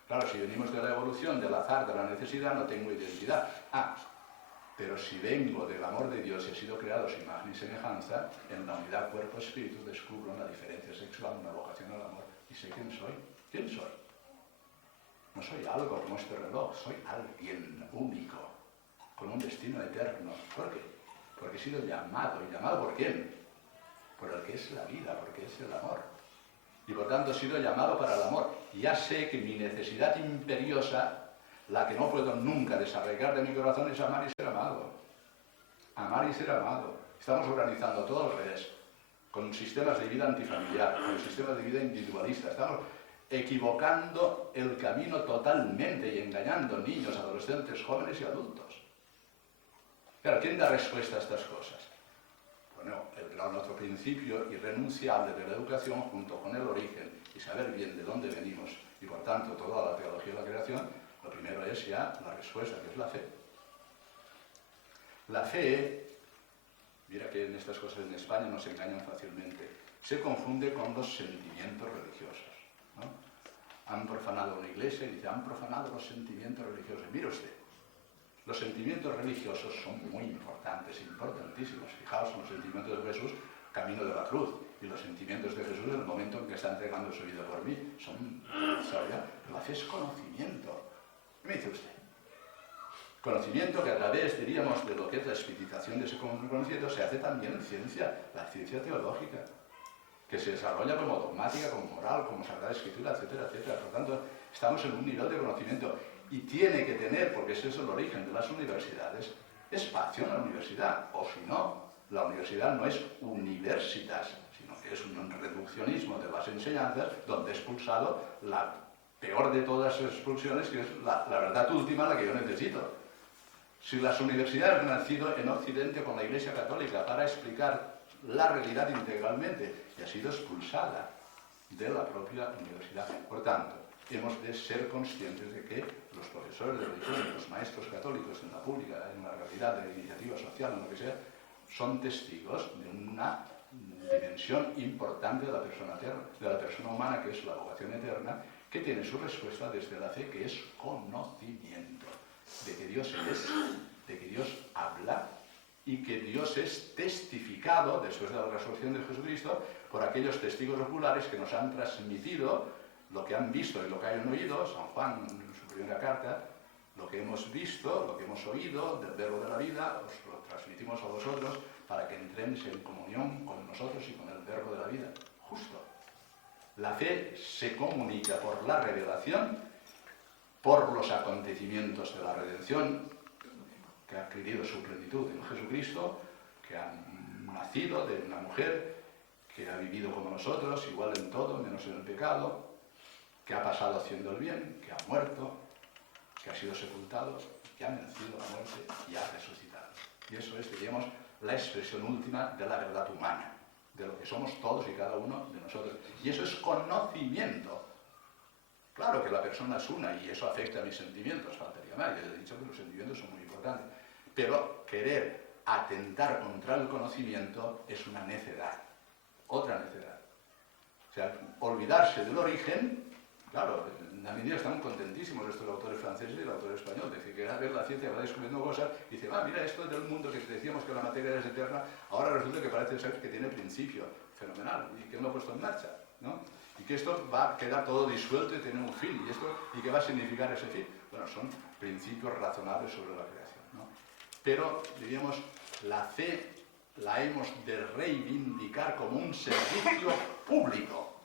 Claro, si venimos de la evolución, del azar, de la necesidad, no tengo identidad. Pero si vengo del amor de Dios y he sido creado a su imagen y semejanza, en la unidad cuerpo-espíritu descubro una diferencia sexual, una vocación al amor, y sé quién soy. ¿Quién soy? No soy algo como este reloj, soy alguien único, con un destino eterno. ¿Por qué? Porque he sido llamado. ¿Y llamado por quién? Por el que es la vida, porque es el amor. Y por tanto he sido llamado para el amor. Y ya sé que mi necesidad imperiosa, la que no puedo nunca desarraigar de mi corazón, es amar y ser amado. Amar y ser amado. Estamos organizando todo al revés, con sistemas de vida antifamiliar, con sistemas de vida individualista. Estamos equivocando el camino totalmente y engañando niños, adolescentes, jóvenes y adultos. Claro, ¿quién da respuesta a estas cosas? Bueno, el gran otro principio irrenunciable de la educación, junto con el origen y saber bien de dónde venimos, y por tanto toda la teología de la creación, lo primero es ya la respuesta, que es la fe. La fe mira que en estas cosas en España nos engañan fácilmente, se confunde con los sentimientos religiosos, ¿no? Han profanado una iglesia y dice, han profanado los sentimientos religiosos. Mire usted, los sentimientos religiosos son muy importantes, importantísimos. Fijaos en los sentimientos de Jesús, camino de la cruz, y los sentimientos de Jesús en el momento en que está entregando su vida por mí. Son historia, pero la fe es conocimiento. ¿Qué me dice usted? Conocimiento que a través, diríamos, de lo que es la espiritización de ese conocimiento se hace también en ciencia, la ciencia teológica, que se desarrolla como dogmática, como moral, como Sagrada Escritura, etcétera, etcétera. Por tanto, estamos en un nivel de conocimiento y tiene que tener, porque ese es el origen de las universidades, espacio en la universidad, o si no, la universidad no es universitas, sino que es un reduccionismo de las enseñanzas donde he expulsado la peor de todas las expulsiones, que es la verdad última, la que yo necesito. Si las universidades han nacido en Occidente con la Iglesia Católica para explicar la realidad integralmente y ha sido expulsada de la propia universidad. Por tanto, hemos de ser conscientes de que los profesores de religión, los maestros católicos en la pública, en la realidad de la iniciativa social, en lo que sea, son testigos de una dimensión importante de la persona humana, que es la vocación eterna, que tiene su respuesta desde la fe, que es conocimiento de que Dios es, de que Dios habla y que Dios es testificado, después de la resurrección de Jesucristo, por aquellos testigos oculares que nos han transmitido lo que han visto y lo que han oído. San Juan, en su primera carta, lo que hemos visto, lo que hemos oído del verbo de la vida, os lo transmitimos a vosotros para que entréis en comunión con nosotros y con el verbo de la vida. Justo. La fe se comunica por la revelación, por los acontecimientos de la redención, que ha adquirido su plenitud en Jesucristo, que han nacido de una mujer que ha vivido como nosotros, igual en todo, menos en el pecado, que ha pasado haciendo el bien, que ha muerto, que ha sido sepultado, que ha vencido la muerte y ha resucitado. Y eso es, diríamos, la expresión última de la verdad humana, de lo que somos todos y cada uno de nosotros. Y eso es conocimiento. Claro que la persona es una y eso afecta a mis sentimientos, faltaría más. Ya he dicho que los sentimientos son muy importantes. Pero querer atentar contra el conocimiento es una necedad, otra necedad. O sea, olvidarse del origen. Claro, en la medida están contentísimos estos autores franceses y el autor español. Decir que a ver la ciencia va descubriendo cosas y dice, mira, esto del mundo que decíamos que la materia es eterna, ahora resulta que parece ser que tiene principio. Fenomenal. ¿Y que lo ha puesto en marcha? ¿No? Y que esto va a quedar todo disuelto y tener un fin. ¿Y qué va a significar ese fin? Bueno, son principios razonables sobre la creación, ¿no? Pero, diríamos, la fe la hemos de reivindicar como un servicio público.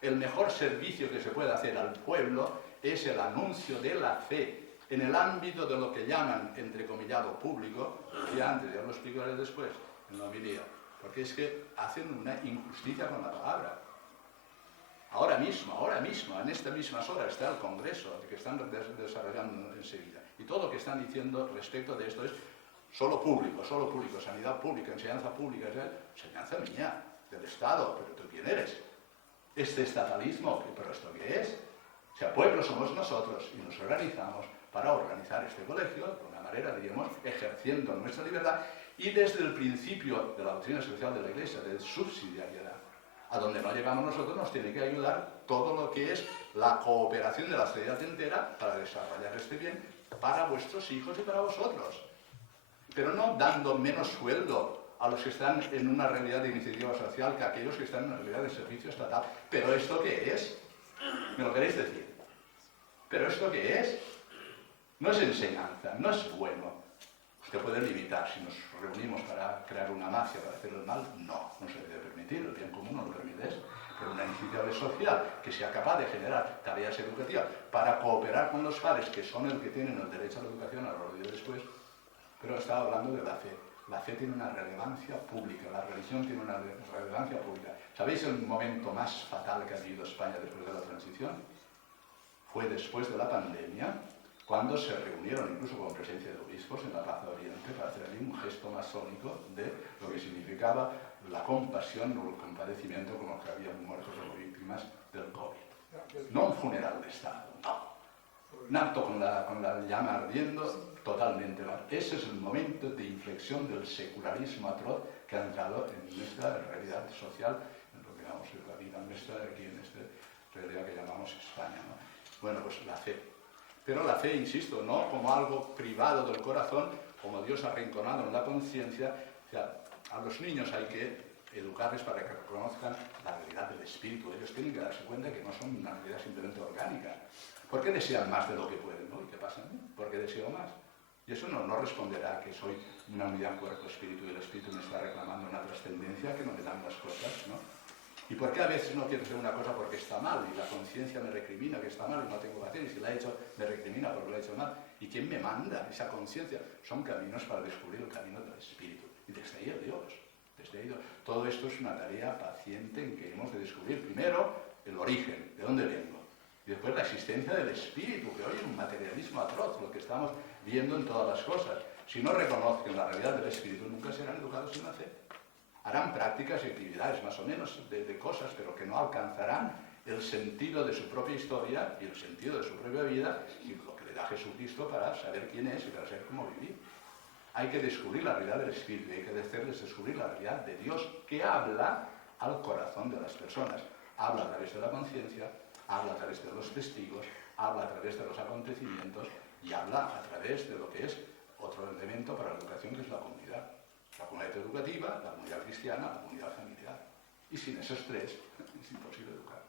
El mejor servicio que se puede hacer al pueblo es el anuncio de la fe en el ámbito de lo que llaman, entrecomillado, público, y antes, ya lo explicaré después, en la homilía, porque es que hacen una injusticia con la palabra. Ahora mismo, en estas mismas horas está el Congreso que están desarrollando enseguida. Y todo lo que están diciendo respecto de esto es solo público, sanidad pública, enseñanza pública, enseñanza mía, del Estado, pero ¿tú quién eres? Este estatalismo, ¿pero esto qué es? O sea, pueblo somos nosotros y nos organizamos para organizar este colegio, de una manera, diríamos, ejerciendo nuestra libertad y desde el principio de la doctrina social de la Iglesia, de subsidiariedad. A donde no llegamos nosotros nos tiene que ayudar todo lo que es la cooperación de la sociedad entera para desarrollar este bien para vuestros hijos y para vosotros. Pero no dando menos sueldo a los que están en una realidad de iniciativa social que a aquellos que están en una realidad de servicio estatal. ¿Pero esto qué es? ¿Me lo queréis decir? ¿Pero esto qué es? No es enseñanza, no es bueno. Usted puede limitar, si nos reunimos para crear una mafia, para hacer el mal, no se debe permitir, el bien común no lo permite eso. Pero una iniciativa social que sea capaz de generar tareas educativas para cooperar con los padres, que son los que tienen el derecho a la educación, ahora lo diré después, pero estaba hablando de la fe. La fe tiene una relevancia pública, la religión tiene una relevancia pública. ¿Sabéis el momento más fatal que ha vivido España después de la transición? Fue después de la pandemia, cuando se reunieron incluso con presencia de obispos en la Plaza de Oriente para hacer allí un gesto masónico de lo que significaba la compasión o el compadecimiento con los que habían muerto como víctimas del COVID. No un funeral de Estado, no. nato con la llama ardiendo, totalmente mal. Ese es el momento de inflexión del secularismo atroz que ha entrado en nuestra realidad social, en lo que llamamos la vida nuestra aquí en esta realidad que llamamos España, ¿no? Bueno, pues la fe. Pero la fe, insisto, no como algo privado del corazón, como Dios ha arrinconado en la conciencia. O sea, a los niños hay que educarles para que reconozcan la realidad del espíritu. Ellos tienen que darse cuenta que no son una realidad simplemente orgánica. ¿Por qué desean más de lo que pueden, ¿no? ¿Y qué pasa? ¿Por qué deseo más? Y eso no responderá que soy una unidad cuerpo-espíritu y el espíritu me está reclamando una trascendencia que no me dan las cosas, ¿no? ¿Y por qué a veces no quiero hacer una cosa porque está mal y la conciencia me recrimina que está mal y no tengo que hacer? Y si la he hecho, me recrimina porque lo he hecho mal. ¿Y quién me manda esa conciencia? Son caminos para descubrir el camino del espíritu. Y desde ahí a Dios. Desde ahí, todo esto es una tarea paciente en que hemos de descubrir primero el origen, de dónde vengo. Y después la existencia del espíritu, que hoy es un materialismo atroz, lo que estamos viendo en todas las cosas. Si no reconocen la realidad del espíritu, nunca serán educados en la fe. Harán prácticas y actividades más o menos de cosas, pero que no alcanzarán el sentido de su propia historia y el sentido de su propia vida y lo que le da Jesucristo para saber quién es y para saber cómo vivir. Hay que descubrir la realidad del espíritu, hay que hacerles descubrir la realidad de Dios que habla al corazón de las personas. Habla a través de la conciencia, habla a través de los testigos, habla a través de los acontecimientos y habla a través de lo que es otro elemento para la educación, que es la comunidad. La comunidad educativa, la comunidad cristiana, la comunidad familiar. Y sin esos tres es imposible educar.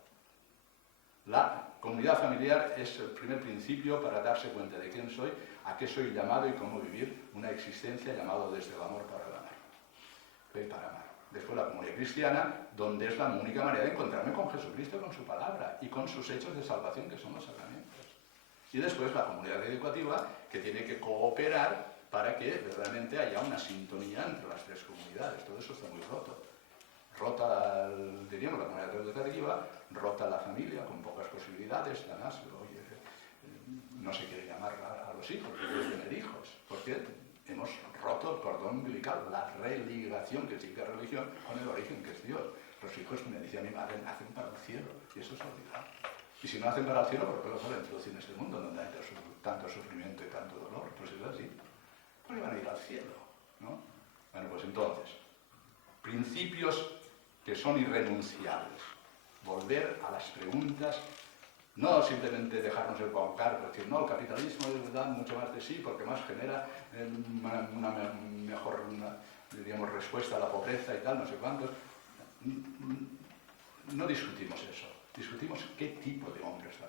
La comunidad familiar es el primer principio para darse cuenta de quién soy, a qué soy llamado y cómo vivir una existencia llamado desde el amor para el amar. Fe para amar. Después la comunidad cristiana, donde es la única manera de encontrarme con Jesucristo, con su palabra y con sus hechos de salvación, que son los sacramentos. Y después la comunidad educativa, que tiene que cooperar para que realmente haya una sintonía entre las tres comunidades. Todo eso está muy roto. Rota, diríamos, la comunidad educativa, rota la familia con pocas posibilidades, además, oye, no se quiere llamar a los hijos, no quiere tener hijos, porque hemos roto el cordón umbilical, la religación, que sí que es religión, con el origen que es Dios. Los hijos, me decía mi madre, nacen para el cielo, y eso es olvidado. Y si no nacen para el cielo, ¿por qué los han introducido en este mundo donde hay tanto sufrimiento y tanto dolor? Pues es así. Pues van a ir al cielo, ¿no? Bueno, pues entonces, principios que son irrenunciables. Volver a las preguntas, no simplemente dejarnos embaucar, decir, no, el capitalismo es verdad mucho más de sí, porque más genera una mejor, diríamos, respuesta a la pobreza y tal, no sé cuántos. No discutimos eso, discutimos qué tipo de hombre está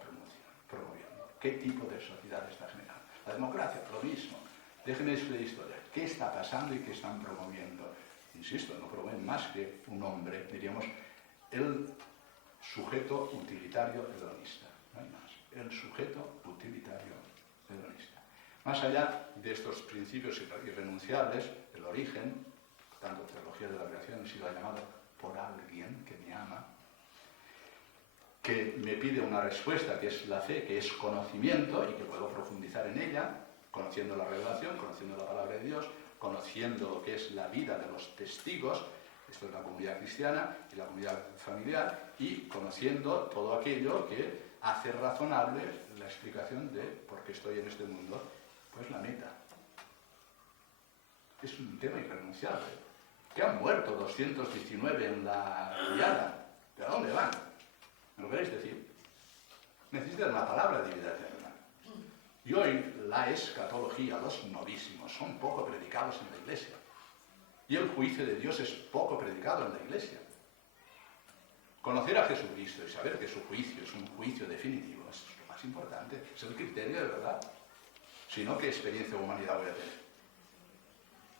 promoviendo, qué tipo de sociedad está generando. La democracia, lo mismo. Déjenme decirle historia. ¿Qué está pasando y qué están promoviendo? Insisto, no promueven más que un hombre, diríamos, el sujeto utilitario hedonista. No hay más. El sujeto utilitario hedonista. Más allá de estos principios irrenunciables, el origen, tanto teología de la creación, ha sido llamado por alguien que me ama, que me pide una respuesta, que es la fe, que es conocimiento y que puedo profundizar en ella, conociendo la revelación, conociendo la palabra de Dios, conociendo lo que es la vida de los testigos, esto es la comunidad cristiana y la comunidad familiar, y conociendo todo aquello que hace razonable la explicación de por qué estoy en este mundo, pues la meta. Es un tema irrenunciable. Que han muerto 219 en la Diada. ¿De dónde van? ¿Me lo queréis decir? Necesitan la palabra de vida eterna. Y hoy la escatología, los novísimos, son poco predicados en la Iglesia. Y el juicio de Dios es poco predicado en la Iglesia. Conocer a Jesucristo y saber que su juicio es un juicio definitivo es lo más importante, es el criterio de verdad. Si no, ¿qué experiencia de humanidad voy a tener?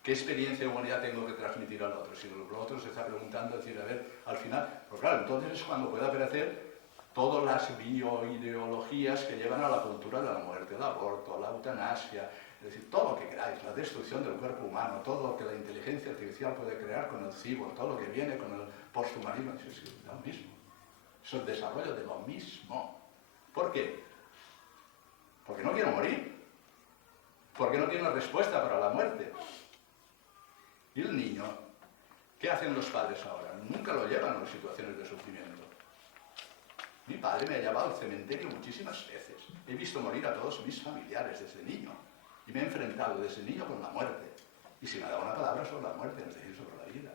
¿Qué experiencia de humanidad tengo que transmitir al otro? Si el otro se está preguntando, decir, a ver, al final, pues claro, entonces es cuando puede aparecer todas las bioideologías que llevan a la cultura de la muerte, el aborto, la eutanasia, es decir, todo lo que queráis, la destrucción del cuerpo humano, todo lo que la inteligencia artificial puede crear con el cyborg, todo lo que viene con el posthumanismo, es lo mismo. Es el desarrollo de lo mismo. ¿Por qué? Porque no quiero morir. Porque no tiene respuesta para la muerte. Y el niño, ¿qué hacen los padres ahora? Nunca lo llevan a las situaciones de sufrimiento. Mi padre me ha llevado al cementerio muchísimas veces. He visto morir a todos mis familiares desde niño. Y me he enfrentado desde niño con la muerte. Y si me ha dado una palabra sobre la muerte, es decir, sobre la vida.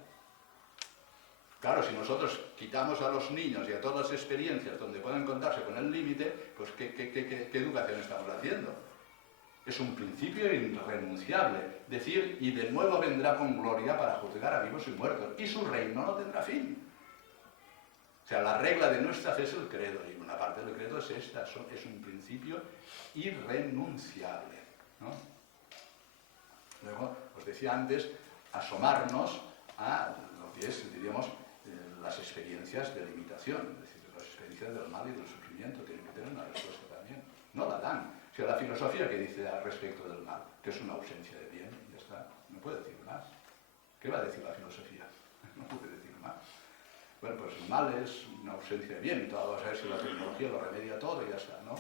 Claro, si nosotros quitamos a los niños y a todas las experiencias donde pueden contarse con el límite, pues ¿qué educación estamos haciendo? Es un principio irrenunciable. Decir, y de nuevo vendrá con gloria para juzgar a vivos y muertos. Y su reino no tendrá fin. O sea, la regla de nuestra fe es el credo, y una parte del credo es esta, es un principio irrenunciable, ¿no? Luego, os decía antes, asomarnos a lo que es, diríamos, las experiencias de limitación, es decir, las experiencias del mal y del sufrimiento tienen que tener una respuesta también. No la dan. O sea, la filosofía que dice al respecto del mal, que es una ausencia de bien, ya está, no puede decir más. ¿Qué va a decir la filosofía? No puede decir más. Bueno, pues el mal es una ausencia de bien, y todo, vamos a ver si la tecnología lo remedia todo y ya está, ¿no?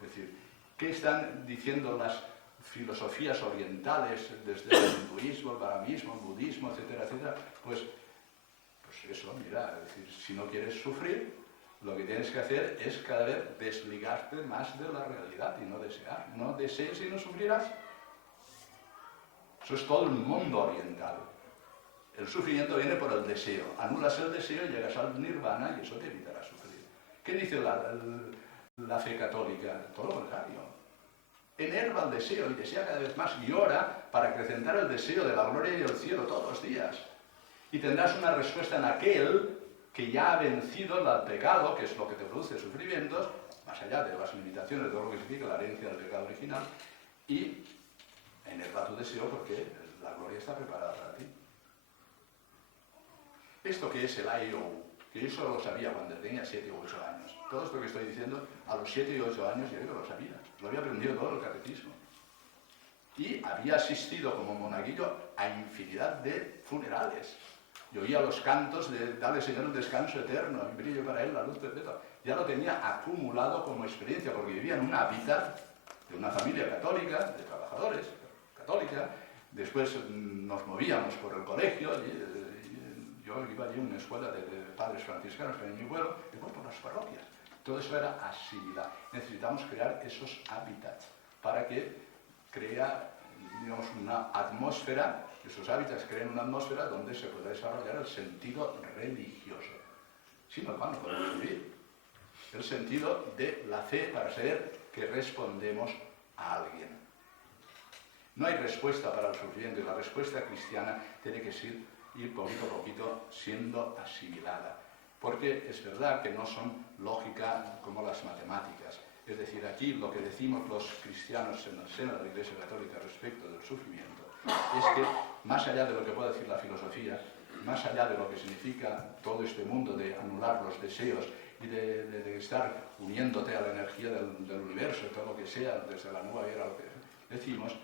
Es decir, ¿qué están diciendo las filosofías orientales desde el hinduismo, el brahmanismo, el budismo, etcétera, etcétera? Pues eso, mira, es decir, si no quieres sufrir, lo que tienes que hacer es cada vez desligarte más de la realidad y no desear. No desees y no sufrirás. Eso es todo el mundo oriental. El sufrimiento viene por el deseo. Anulas el deseo y llegas al nirvana y eso te evitará sufrir. ¿Qué dice la fe católica? Todo lo contrario. Enerva el deseo y desea cada vez más y ora para acrecentar el deseo de la gloria y el cielo todos los días. Y tendrás una respuesta en aquel que ya ha vencido el pecado, que es lo que te produce sufrimientos, más allá de las limitaciones de lo que significa la herencia del pecado original, y enerva tu deseo porque la gloria está preparada para ti. Esto que es el I.O., que yo solo lo sabía cuando tenía 7 u 8 años. Todo esto que estoy diciendo, a los 7 y 8 años yo lo sabía. Lo había aprendido todo el catecismo. Y había asistido como monaguillo a infinidad de funerales. Yo oía los cantos de dale Señor el descanso eterno, y brillo para él la luz perpetua. Ya lo tenía acumulado como experiencia, porque vivía en un hábitat de una familia católica, de trabajadores católica. Después nos movíamos por el colegio, yo iba allí a una escuela de padres franciscanos en mi pueblo, y por las parroquias. Todo eso era asimilado. Necesitamos crear esos hábitats para que crea, digamos, una atmósfera, esos hábitats crean una atmósfera donde se pueda desarrollar el sentido religioso. Sin lo cual no podemos vivir. El sentido de la fe para saber que respondemos a alguien. No hay respuesta para el sufrimiento y la respuesta cristiana tiene que ir poquito a poquito siendo asimilada. Porque es verdad que no son lógica como las matemáticas. Es decir, aquí lo que decimos los cristianos en el seno de la Iglesia Católica respecto del sufrimiento es que, más allá de lo que puede decir la filosofía, más allá de lo que significa todo este mundo de anular los deseos y de estar uniéndote a la energía del universo, todo lo que sea, desde la nueva era, lo que decimos,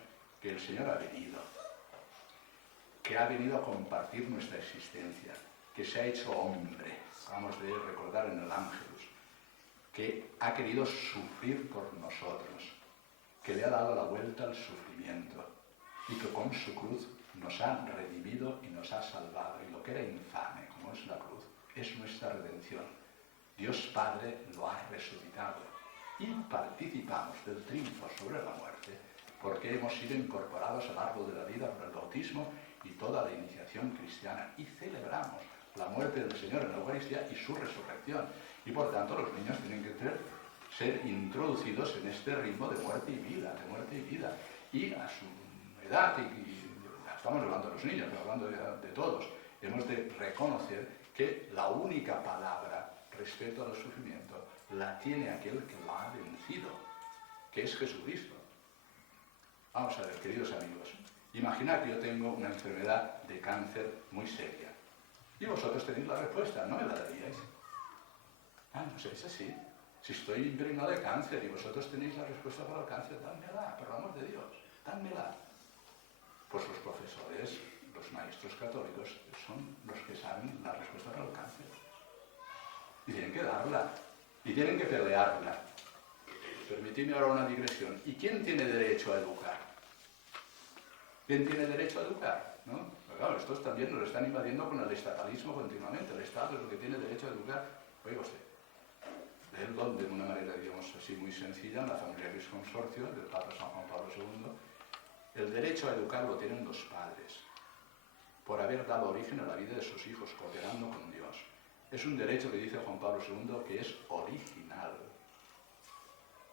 que el Señor ha venido, que ha venido a compartir nuestra existencia, que se ha hecho hombre, acabamos de recordar en el Ángelus, que ha querido sufrir por nosotros, que le ha dado la vuelta al sufrimiento y que con su cruz nos ha redimido y nos ha salvado. Y lo que era infame, como es la cruz, es nuestra redención. Dios Padre lo ha resucitado y participamos del triunfo sobre la muerte porque hemos sido incorporados al árbol de la vida por el bautismo y toda la iniciación cristiana y celebramos la muerte del Señor en la Eucaristía y su resurrección. Y por tanto los niños tienen que ser introducidos en este ritmo de muerte y vida, Y a su edad, y estamos hablando de los niños, pero hablando de todos, hemos de reconocer que la única palabra respecto al sufrimiento la tiene aquel que lo ha vencido, que es Jesucristo. Vamos a ver, queridos amigos, imaginad que yo tengo una enfermedad de cáncer muy seria. Y vosotros tenéis la respuesta, ¿no me la daríais? No sé, es así. Si estoy impregnado de cáncer y vosotros tenéis la respuesta para el cáncer, dádmela, por el amor de Dios, dádmela. Pues los profesores, los maestros católicos, son los que saben la respuesta para el cáncer. Y tienen que darla, y tienen que pelearla. Permitidme ahora una digresión. ¿Y quién tiene derecho a educar? ¿Quién tiene derecho a educar? ¿No? Pero claro, estos también nos están invadiendo con el estatalismo continuamente. El Estado es el que tiene derecho a educar. Oiga usted, leerlo de una manera, digamos así, muy sencilla, en la Familiaris Consortio del Papa San Juan Pablo II. El derecho a educar lo tienen los padres, por haber dado origen a la vida de sus hijos, cooperando con Dios. Es un derecho que dice Juan Pablo II que es original.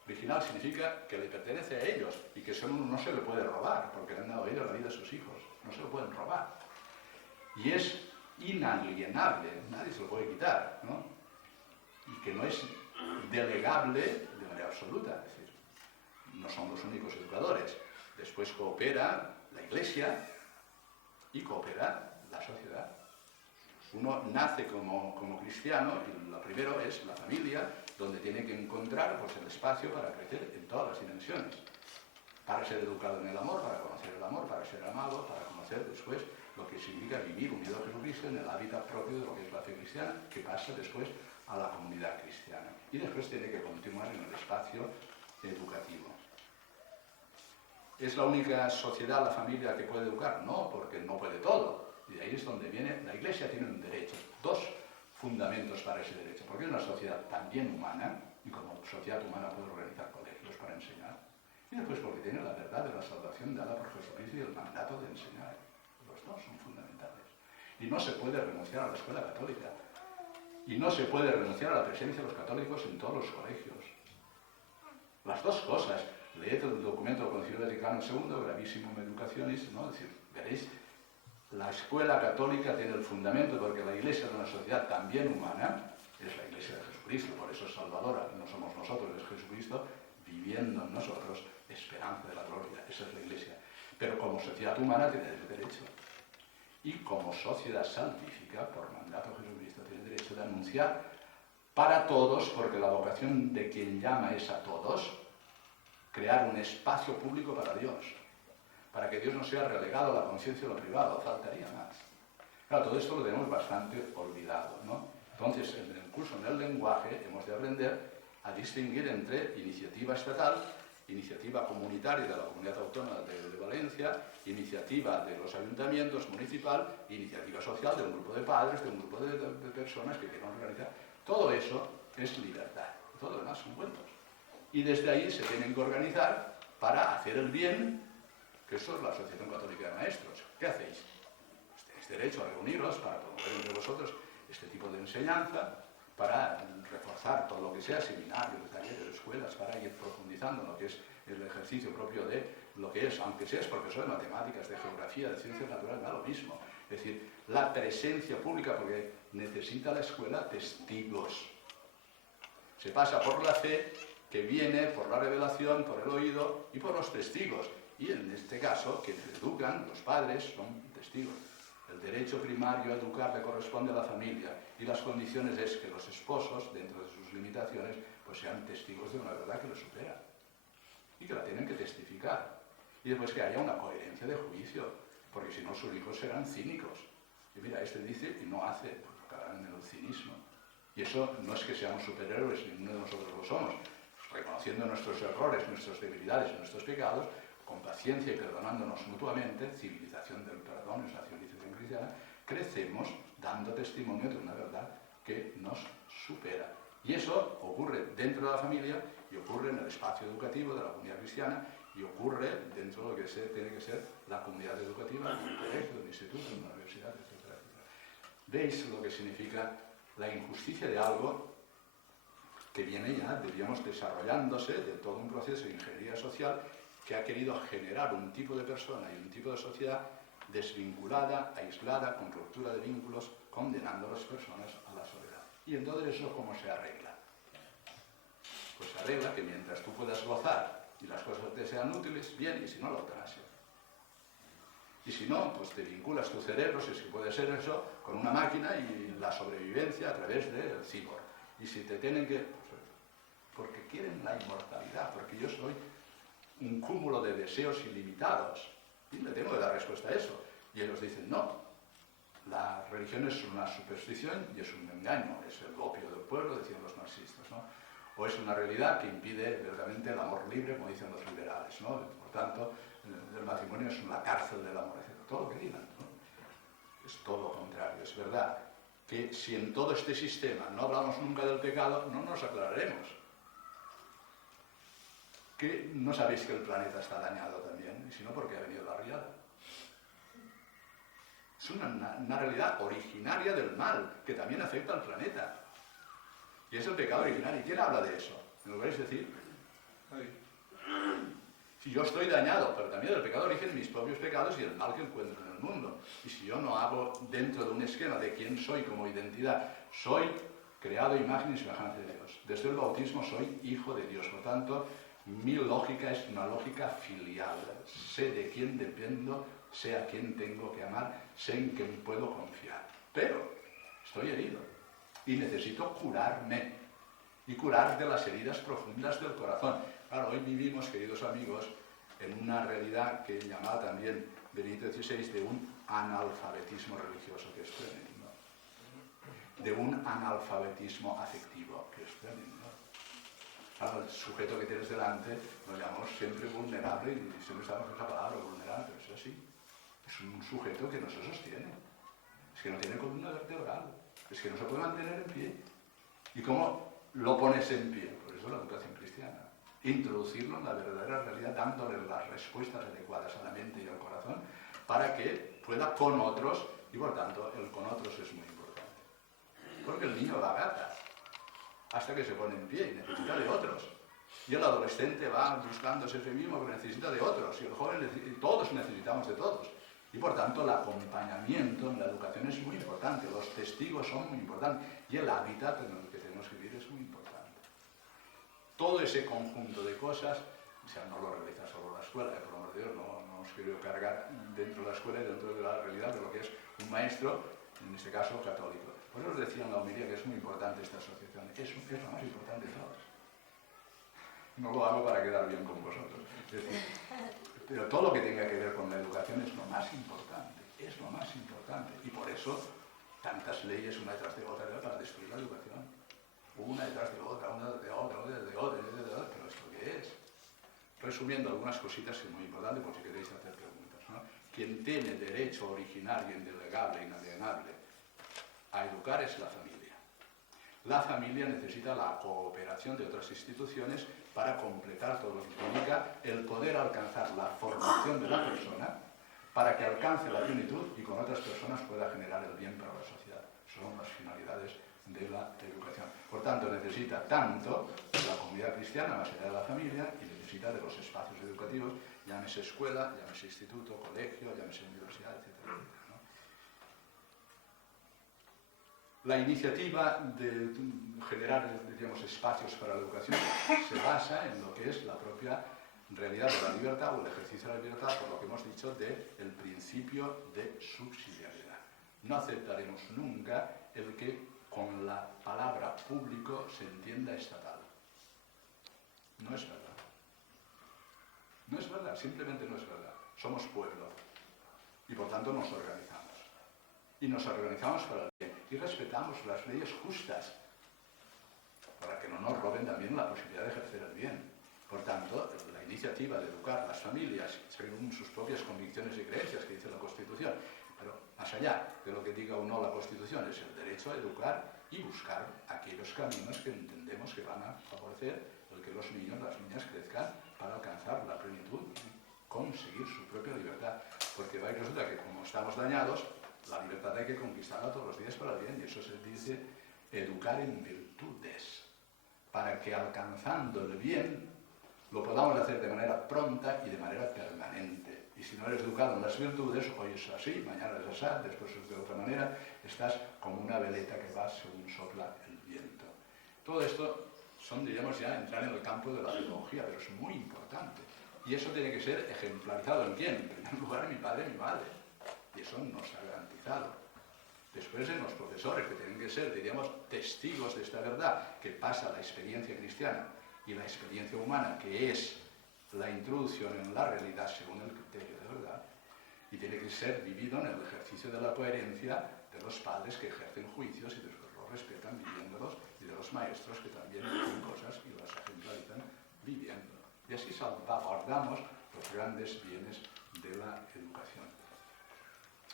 Original significa que le pertenece a ellos y que no se le puede robar, porque le han dado ellos la vida a sus hijos. No se lo pueden robar. Y es inalienable, nadie se lo puede quitar, ¿no? Y que no es delegable de manera absoluta. Es decir, no son los únicos educadores. Después coopera la Iglesia y coopera la sociedad. Uno nace como cristiano y lo primero es la familia, donde tiene que encontrar pues, el espacio para crecer en todas las dimensiones. Para ser educado en el amor, para conocer el amor, para ser amado, para conocer después lo que significa vivir unido a Jesucristo en el hábitat propio de lo que es la fe cristiana, que pasa después a la comunidad cristiana. Y después tiene que continuar en el espacio educativo. ¿Es la única sociedad, la familia, que puede educar? No, porque no puede todo. Y de ahí es donde viene, la Iglesia tiene un derecho, dos fundamentos para ese derecho. Porque es una sociedad también humana, y como sociedad humana puede organizar colegios para enseñar. Y después porque tiene la verdad de la salvación dada por Jesucristo y el mandato de enseñar. Los dos son fundamentales. Y no se puede renunciar a la escuela católica. Y no se puede renunciar a la presencia de los católicos en todos los colegios. Las dos cosas. Leed el documento del Concilio Vaticano II, Gravissimum Educationis, ¿no? Es decir, veréis, la escuela católica tiene el fundamento porque la Iglesia de una sociedad también humana es la Iglesia de Jesucristo, por eso es salvadora, no somos nosotros, es Jesucristo viviendo en nosotros, esperanza de la gloria, esa es la Iglesia. Pero como sociedad humana tiene el derecho. Y como sociedad salvífica, por mandato de Jesucristo, tiene el derecho de anunciar para todos, porque la vocación de quien llama es a todos, crear un espacio público para Dios, para que Dios no sea relegado a la conciencia de lo privado, faltaría más. Claro, todo esto lo tenemos bastante olvidado, ¿no? Entonces, en el curso en el lenguaje hemos de aprender a distinguir entre iniciativa estatal, iniciativa comunitaria de la Comunidad Autónoma de Valencia, iniciativa de los ayuntamientos municipal, iniciativa social de un grupo de padres, de un grupo de personas que quieran organizar. Todo eso es libertad, todo lo demás son cuentos. Y desde ahí se tienen que organizar para hacer el bien, que eso es la Asociación Católica de Maestros. ¿Qué hacéis? Pues tenéis derecho a reuniros para promover entre vosotros este tipo de enseñanza, para reforzar todo lo que sea, seminarios, talleres, escuelas, para ir profundizando en lo que es el ejercicio propio de lo que es, aunque seas profesor de matemáticas, de geografía, de ciencias naturales, da lo mismo. Es decir, la presencia pública, porque necesita la escuela testigos. Se pasa por la fe, que viene por la revelación, por el oído y por los testigos. Y en este caso, quienes educan, los padres, son testigos. El derecho primario a educar le corresponde a la familia y las condiciones es que los esposos, dentro de sus limitaciones, pues sean testigos de una verdad que les supera y que la tienen que testificar. Y después que haya una coherencia de juicio, porque si no sus hijos serán cínicos. Y mira, este dice y no hace, pues acabarán en el cinismo. Y eso no es que seamos superhéroes, ninguno de nosotros lo somos. Reconociendo nuestros errores, nuestras debilidades y nuestros pecados, con paciencia y perdonándonos mutuamente, civilización del perdón, es la civilización cristiana, crecemos dando testimonio de una verdad que nos supera. Y eso ocurre dentro de la familia y ocurre en el espacio educativo de la comunidad cristiana y ocurre dentro de lo que tiene que ser la comunidad educativa, en un colegio, en un instituto, en una universidad, etcétera, etcétera. ¿Veis lo que significa la injusticia de algo que viene ya, diríamos, desarrollándose de todo un proceso de ingeniería social que ha querido generar un tipo de persona y un tipo de sociedad desvinculada, aislada, con ruptura de vínculos, condenando a las personas a la soledad? Y entonces eso, ¿cómo se arregla? Pues se arregla que mientras tú puedas gozar y las cosas te sean útiles, bien, y si no, la eutanasia. Y si no, pues te vinculas tu cerebro, si es que puede ser eso, con una máquina y la sobrevivencia a través del cyborg. Y si te tienen que... Pues, porque quieren la inmortalidad, porque yo soy un cúmulo de deseos ilimitados. Y le tengo que dar respuesta a eso. Y ellos dicen, no, la religión es una superstición y es un engaño, es el opio del pueblo, decían los marxistas, ¿no? O es una realidad que impide verdaderamente el amor libre, como dicen los liberales, ¿no? Por tanto, el matrimonio es una cárcel del amor, etc. Todo lo que digan, ¿no? Es todo lo contrario, es verdad que si en todo este sistema no hablamos nunca del pecado, no nos aclararemos. ¿Que no sabéis que el planeta está dañado también? Y si no, ¿por qué ha venido la riada? Es una realidad originaria del mal, que también afecta al planeta. Y es el pecado original. ¿Y quién habla de eso? ¿Me lo queréis decir? Si yo estoy dañado, pero también el pecado origen mis propios pecados y el mal que encuentro en el mundo. Y si yo no hago dentro de un esquema de quién soy como identidad, soy creado a imagen y semejanza de Dios. Desde el bautismo soy hijo de Dios. Por tanto, mi lógica es una lógica filial. Sé de quién dependo, sé a quién tengo que amar, sé en quién puedo confiar. Pero estoy herido y necesito curarme y curar de las heridas profundas del corazón. Claro, hoy vivimos, queridos amigos, en una realidad que llamaba también Benito XVI de un analfabetismo religioso, que es tremendo, de un analfabetismo afectivo, que es tremendo. Claro, el sujeto que tienes delante lo llamamos siempre vulnerable y siempre estamos con esa palabra vulnerable, pero es así. Es un sujeto que no se sostiene, es que no tiene columna vertebral, es que no se puede mantener en pie. ¿Y cómo lo pones en pie? Por eso la educación cristiana. Introducirlo en la verdadera realidad, dándole las respuestas adecuadas a la mente y al corazón para que pueda con otros, y por tanto el con otros es muy importante. Porque el niño va a gata hasta que se pone en pie y necesita de otros. Y el adolescente va buscándose a sí mismo pero necesita de otros. Y el joven, todos necesitamos de todos. Y por tanto el acompañamiento en la educación es muy importante, los testigos son muy importantes y el hábitat en el que tenemos que vivir es muy importante. Todo ese conjunto de cosas, o sea, no lo realiza solo la escuela, por amor de Dios, no os quiero cargar dentro de la escuela y dentro de la realidad de lo que es un maestro, en este caso católico. Por eso os decía en la homilía que es muy importante esta asociación, es lo más importante de todas. No lo hago para quedar bien con vosotros. Es decir, pero todo lo que tenga que ver con la educación es lo más importante, es lo más importante. Y por eso tantas leyes una detrás de otra para destruir la educación. Una detrás de otra, una de otra, pero ¿esto qué es? Resumiendo algunas cositas es muy importante por si queréis hacer preguntas, ¿no? Quien tiene derecho originario, indelegable, inalienable a educar es la familia. La familia necesita la cooperación de otras instituciones para completar todo lo que implica el poder alcanzar la formación de la persona para que alcance la plenitud y con otras personas pueda generar el bien para la sociedad. Son las finalidades de la educación. Por tanto, necesita tanto de la comunidad cristiana, más allá de la familia, y necesita de los espacios educativos, llámese escuela, llámese instituto, colegio, llámese universidad, etc. La iniciativa de generar, digamos, espacios para la educación se basa en lo que es la propia realidad de la libertad o el ejercicio de la libertad, por lo que hemos dicho del principio de subsidiariedad. No aceptaremos nunca el que con la palabra público se entienda estatal. No es verdad. No es verdad, simplemente no es verdad. Somos pueblo y por tanto nos organizamos. Y nos organizamos para el bien y respetamos las leyes justas para que no nos roben también la posibilidad de ejercer el bien. Por tanto, la iniciativa de educar a las familias según sus propias convicciones y creencias que dice la Constitución, pero más allá de lo que diga o no la Constitución, es el derecho a educar y buscar aquellos caminos que entendemos que van a favorecer el que los niños, las niñas crezcan para alcanzar la plenitud y conseguir su propia libertad. Porque va y resulta que como estamos dañados, la libertad hay que conquistarla todos los días para el bien, y eso se dice educar en virtudes, para que alcanzando el bien lo podamos hacer de manera pronta y de manera permanente. Y si no eres educado en las virtudes, hoy es así, mañana es así, después es de otra manera, estás como una veleta que va según sopla el viento. Todo esto son, diríamos, ya entrar en el campo de la pedagogía, pero es muy importante. Y eso tiene que ser ejemplarizado ¿en quién? En primer lugar en mi padre y mi madre. Y eso nos ha garantizado. Después en los profesores, que tienen que ser, diríamos, testigos de esta verdad, que pasa la experiencia cristiana y la experiencia humana, que es la introducción en la realidad según el criterio de verdad, y tiene que ser vivido en el ejercicio de la coherencia de los padres que ejercen juicios y después los respetan viviéndolos, y de los maestros que también dicen cosas y las ejemplarizan viviendo. Y así salvaguardamos los grandes bienes de la educación.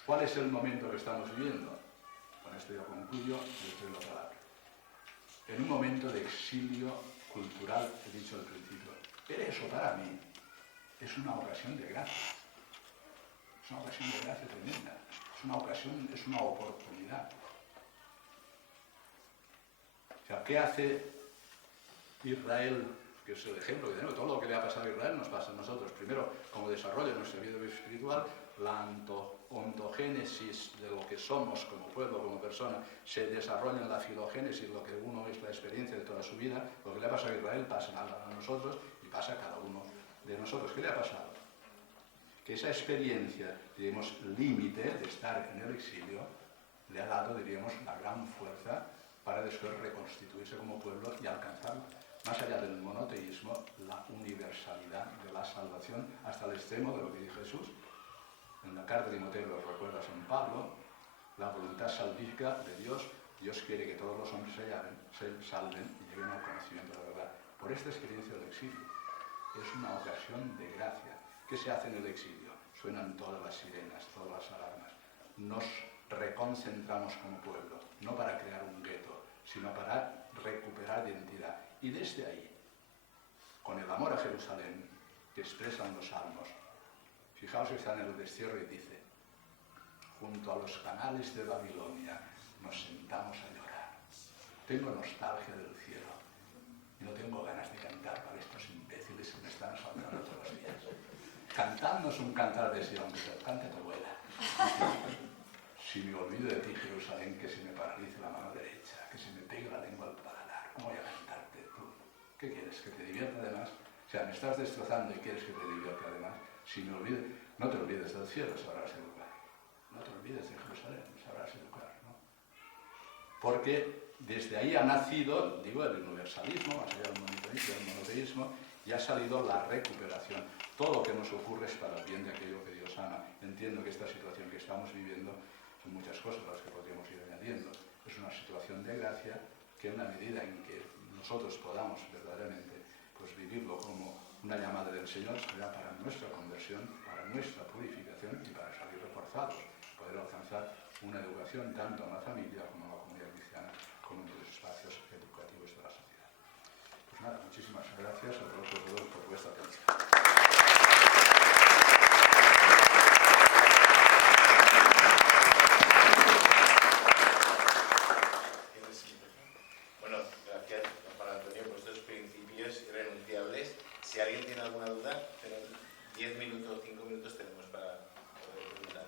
¿Cuál es el momento que estamos viviendo? con esto ya concluyo, les doy la palabra. En un momento de exilio cultural, he dicho al principio, pero eso para mí es una ocasión de gracia. Es una ocasión de gracia tremenda. Es una ocasión, es una oportunidad. O sea, ¿qué hace Israel? Que es el ejemplo que tenemos. Todo lo que le ha pasado a Israel nos pasa a nosotros. Primero, como desarrollo de nuestra vida espiritual, la ontogénesis de lo que somos como pueblo, como persona, se desarrolla en la filogénesis, lo que uno es la experiencia de toda su vida. Lo que le ha pasado a Israel pasa a nosotros y pasa a cada uno de nosotros. ¿Qué le ha pasado? Que esa experiencia, diríamos, límite de estar en el exilio, le ha dado, diríamos, la gran fuerza para después reconstituirse como pueblo y alcanzar, más allá del monoteísmo, la universalidad de la salvación hasta el extremo de lo que dijo Jesús. En la carta de Timoteo lo recuerda San Pablo, la voluntad salvífica de Dios. Dios quiere que todos los hombres se salven y lleguen al conocimiento de la verdad. Por esta experiencia del exilio. Es una ocasión de gracia. ¿Qué se hace en el exilio? Suenan todas las sirenas, todas las alarmas. Nos reconcentramos como pueblo, no para crear un gueto, sino para recuperar identidad. Y desde ahí, con el amor a Jerusalén, que expresan los salmos, fijaos que está en el destierro y dice, junto a los canales de Babilonia nos sentamos a llorar. Tengo nostalgia del cielo y no tengo ganas de cantar para estos imbéciles que me están asaltando todos los días. Cantadnos un cantar de Sion, que cante tu abuela. Si me olvido de ti, Jerusalén, que se me paralice la mano derecha, que se me pegue la lengua al paladar, ¿cómo voy a cantarte tú? ¿Qué quieres? ¿Que te divierta además? O sea, me estás destrozando y quieres que te divierta además. Si me olvido, no te olvides del cielo, sabrás educar. No te olvides de Jerusalén, sabrás educar, ¿no? Porque desde ahí ha nacido, digo, el universalismo, más allá del monoteísmo, y ha salido la recuperación. Todo lo que nos ocurre es para el bien de aquello que Dios ama. Entiendo que esta situación que estamos viviendo son muchas cosas a las que podríamos ir añadiendo. Es una situación de gracia que en la medida en que nosotros podamos verdaderamente pues, vivirlo como una llamada del Señor, será para nuestra conversión, para nuestra purificación y para salir reforzados, poder alcanzar una educación tanto en la familia como en la comunidad cristiana, como en los espacios educativos de la sociedad. Pues nada, muchísimas gracias a todos por vuestra atención. Bueno, gracias Juan Antonio por estos principios irrenunciables. Si alguien tiene alguna duda, 10 minutos, 5 minutos tenemos para poder preguntar.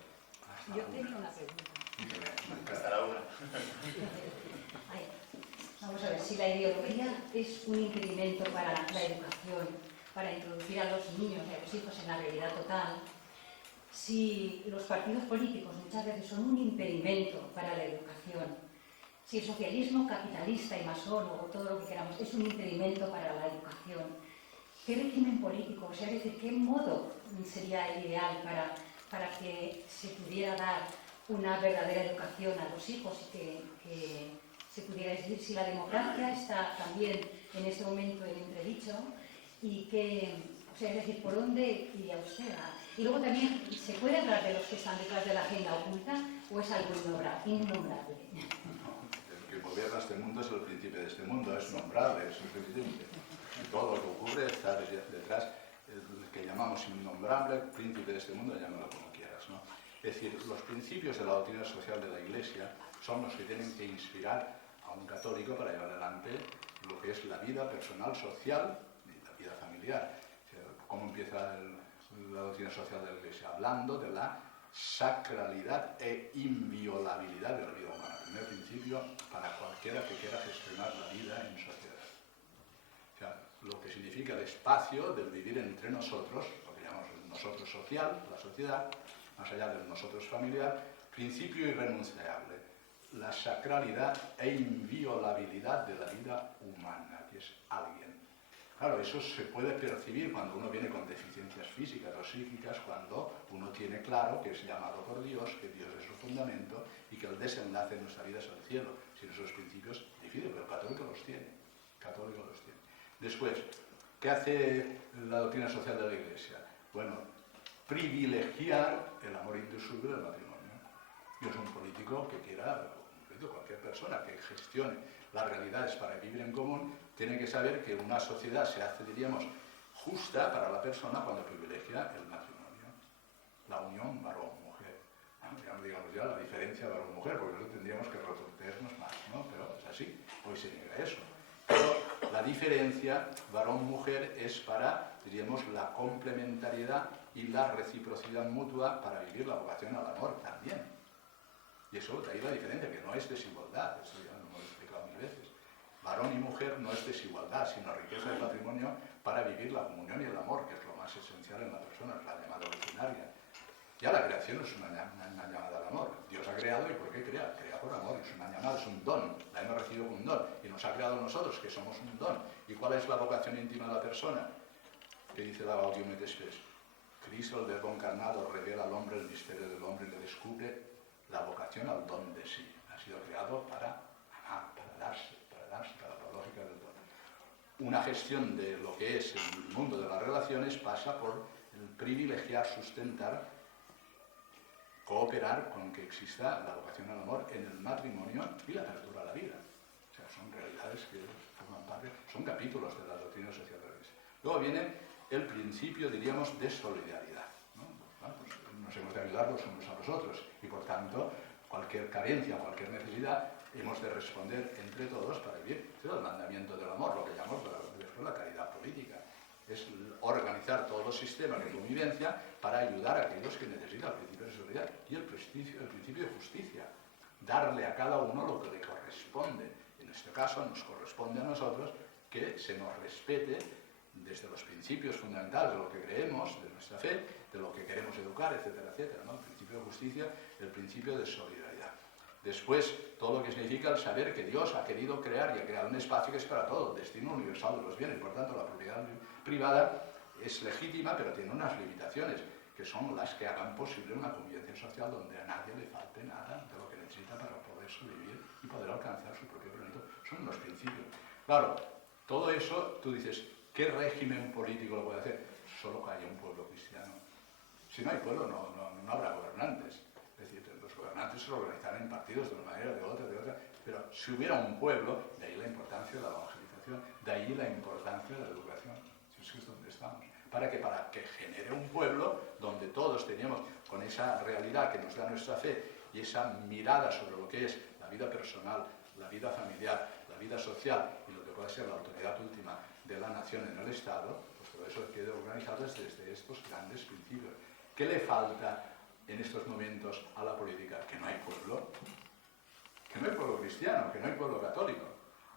Yo tenía una pregunta. Hasta la una. Vamos a ver, si la ideología es un impedimento para la educación, para introducir a los niños y a los hijos en la realidad total, si los partidos políticos muchas veces son un impedimento para la educación, si el socialismo capitalista y masónico, todo lo que queramos, es un impedimento para la educación, ¿qué régimen político, o sea, es decir, qué modo sería el ideal para que se pudiera dar una verdadera educación a los hijos y que se pudiera decir si la democracia está también en este momento en entredicho y que, o sea, es decir, por dónde iría usted? Y luego también, ¿se puede hablar de los que están detrás de la agenda oculta o es algo innombrable? El que gobierna este mundo es el príncipe de este mundo, es nombrable, es suficiente. Todo lo que ocurre está detrás, el que llamamos innombrable, príncipe de este mundo, llámalo como quieras, ¿no? Es decir, los principios de la doctrina social de la Iglesia son los que tienen que inspirar a un católico para llevar adelante lo que es la vida personal, social y la vida familiar. O sea, ¿cómo empieza la doctrina social de la Iglesia? Hablando de la sacralidad e inviolabilidad de la vida humana. Primer principio para cualquiera que quiera gestionar la vida en sociedad. O sea, lo que significa el espacio del vivir entre nosotros, lo que llamamos el nosotros social, la sociedad, más allá del nosotros familiar, principio irrenunciable, la sacralidad e inviolabilidad de la vida humana, que es alguien. Claro, eso se puede percibir cuando uno viene con deficiencias físicas o psíquicas, cuando uno tiene claro que es llamado por Dios, que Dios es su fundamento y que el desenlace de nuestra vida es el cielo. Sin esos principios, difícil, pero el católico los tiene. Católico los tiene. Después, ¿qué hace la doctrina social de la Iglesia? Bueno, privilegiar el amor indisoluble del matrimonio. Yo soy un político que quiera cualquier persona que gestione las realidades para vivir en común, tiene que saber que una sociedad se hace, diríamos, justa para la persona cuando privilegia el matrimonio, la unión varón-mujer. Ya no digamos ya la diferencia varón-mujer, porque eso tendríamos que retorcernos más, ¿no? Pero es así, hoy se niega eso. Pero la diferencia varón-mujer es para, diríamos, la complementariedad y la reciprocidad mutua para vivir la vocación al amor también. Y eso, de ahí la diferencia, que no es desigualdad, eso ya lo hemos explicado mil veces. Varón y mujer no es desigualdad, sino riqueza de patrimonio para vivir la comunión y el amor, que es lo más esencial en la persona, es la llamada originaria. Ya la creación es una llamada al amor. Dios ha creado, ¿y por qué crea? Crea por amor, es una llamada, es un don. La hemos recibido como un don. Y nos ha creado nosotros, que somos un don. ¿Y cuál es la vocación íntima de la persona? Que dice la Gaudium et Spes. Cristo, el Verbo encarnado, revela al hombre el misterio del hombre y le descubre la vocación al don de sí. Ha sido creado para amar, para darse, para la lógica del don. Una gestión de lo que es el mundo de las relaciones pasa por el privilegiar, sustentar, cooperar con que exista la vocación al amor en el matrimonio y la apertura a la vida. O sea, son realidades que forman parte, son capítulos de la doctrina social de la Iglesia. Luego viene el principio, diríamos, de solidaridad, ¿no? Bueno, pues nos hemos de ayudar los unos a los otros y, por tanto, cualquier carencia, cualquier necesidad, hemos de responder entre todos para vivir. Este es el mandamiento del amor, lo que llamamos después la caridad política. Es organizar todos los sistemas de convivencia para ayudar a aquellos que necesitan el principio de solidaridad y el principio de justicia. Darle a cada uno lo que le corresponde. En este caso nos corresponde a nosotros que se nos respete desde los principios fundamentales de lo que creemos, de nuestra fe, de lo que queremos educar, etcétera, etcétera, ¿no? El principio de justicia, el principio de solidaridad. Después, todo lo que significa el saber que Dios ha querido crear y ha creado un espacio que es para todo, el destino universal de los bienes. Por tanto, la propiedad privada es legítima, pero tiene unas limitaciones, que son las que hagan posible una convivencia social donde a nadie le falte nada de lo que necesita para poder sobrevivir y poder alcanzar su propio plenitud. Son los principios. Claro, todo eso, tú dices, ¿qué régimen político lo puede hacer? Solo que haya un pueblo cristiano. Si no hay pueblo, no habrá gobernantes. Es decir, los gobernantes se organizarán en partidos de una manera, de otra, pero si hubiera un pueblo, de ahí la importancia de la evangelización, de ahí la importancia de la educación. Si es que es donde estamos. Para que genere un pueblo donde todos teníamos, con esa realidad que nos da nuestra fe y esa mirada sobre lo que es la vida personal, la vida familiar, la vida social y lo que puede ser la autoridad última de la nación en el Estado, pues todo eso quede organizado desde estos grandes principios. ¿Qué le falta en estos momentos a la política? Que no hay pueblo, que no hay pueblo cristiano, que no hay pueblo católico,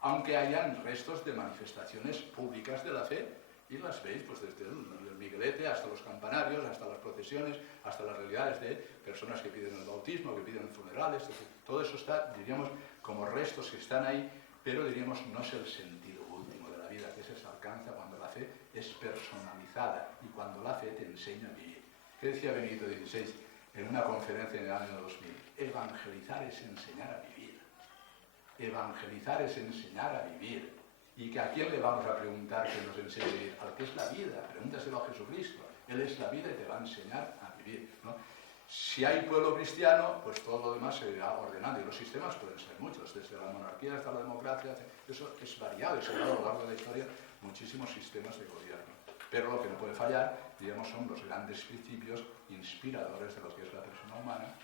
aunque hayan restos de manifestaciones públicas de la fe, y las veis pues desde el Miguelete hasta los campanarios, hasta las procesiones, hasta las realidades de personas que piden el bautismo, que piden funerales, todo eso está, diríamos, como restos que están ahí, pero diríamos no es el sentido último de la vida, que se alcanza cuando la fe es personalizada y cuando la fe te enseña a vivir. ¿Qué decía Benedicto XVI en una conferencia en el año 2000? Evangelizar es enseñar a vivir. Evangelizar es enseñar a vivir. ¿Y que a quién le vamos a preguntar que nos enseñe a vivir? Al que es la vida, pregúntaselo a Jesucristo. Él es la vida y te va a enseñar a vivir, ¿no? Si hay pueblo cristiano, pues todo lo demás se irá ordenando. Y los sistemas pueden ser muchos, desde la monarquía hasta la democracia. Eso es variado y se ha dado a lo largo de la historia muchísimos sistemas de gobierno. Pero lo que no puede fallar, digamos, son los grandes principios inspiradores de lo que es la persona humana,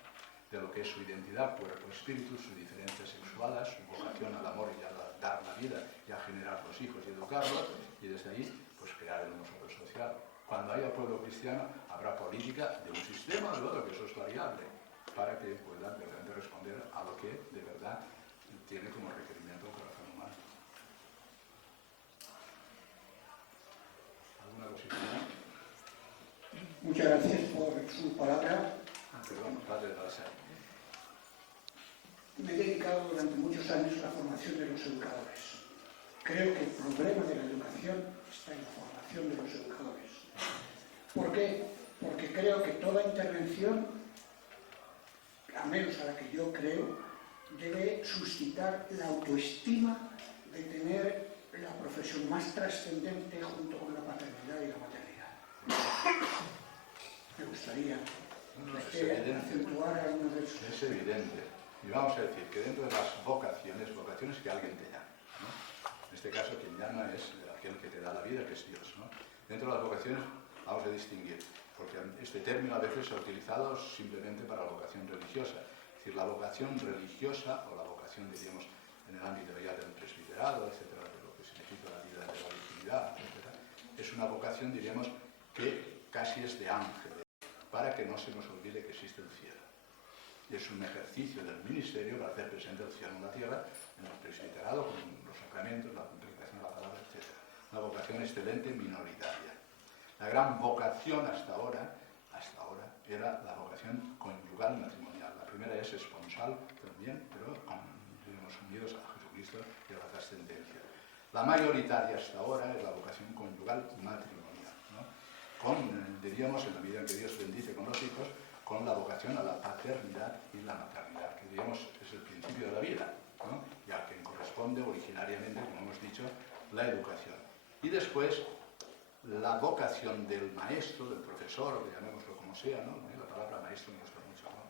de lo que es su identidad, cuerpo, espíritu, su diferencia sexual, su vocación al amor y a dar la vida y a generar los hijos y educarlos, y desde ahí, pues crear el nosotros social. Cuando haya pueblo cristiano, habrá política de un sistema o de otro, que eso es variable, para que puedan realmente responder a lo que de verdad tiene como requerimiento el corazón humano. ¿Alguna cosita más? Muchas gracias por su palabra. Perdón, padre de la Salle. Me he dedicado durante muchos años a la formación de los educadores. Creo que el problema de la educación está en la formación de los educadores. ¿Por qué? Porque creo que toda intervención, al menos a la que yo creo, debe suscitar la autoestima de tener la profesión más trascendente junto con la paternidad y la maternidad. Me gustaría acentuar algunos de esos. Es evidente. Y vamos a decir que dentro de las vocaciones que alguien te llama, ¿no? En este caso quien llama es aquel que te da la vida, que es Dios, ¿no? Dentro de las vocaciones vamos a distinguir, porque este término a veces se ha utilizado simplemente para la vocación religiosa. Es decir, la vocación religiosa, o la vocación, diríamos, en el ámbito ya del presbiterado, etcétera, de lo que significa la vida de la virginidad, etcétera, es una vocación, diríamos, que casi es de ángel, para que no se nos olvide que existe el cielo. Y es un ejercicio del ministerio para hacer presente el cielo en la tierra, en el presbiterado, con los sacramentos, la predicación de la palabra, etc. Una vocación excelente, minoritaria. La gran vocación hasta ahora, era la vocación conyugal matrimonial. La primera es esponsal también, pero unidos a Jesucristo y a la trascendencia. La mayoritaria hasta ahora es la vocación conyugal matrimonial, ¿no? Diríamos, en la medida en que Dios bendice con los hijos, con la vocación a la paternidad y la maternidad, que diríamos es el principio de la vida, ¿no? Y a quien corresponde originariamente, como hemos dicho, la educación. Y después, la vocación del maestro, del profesor, llamémoslo como sea, ¿no? La palabra maestro me gusta mucho, ¿no?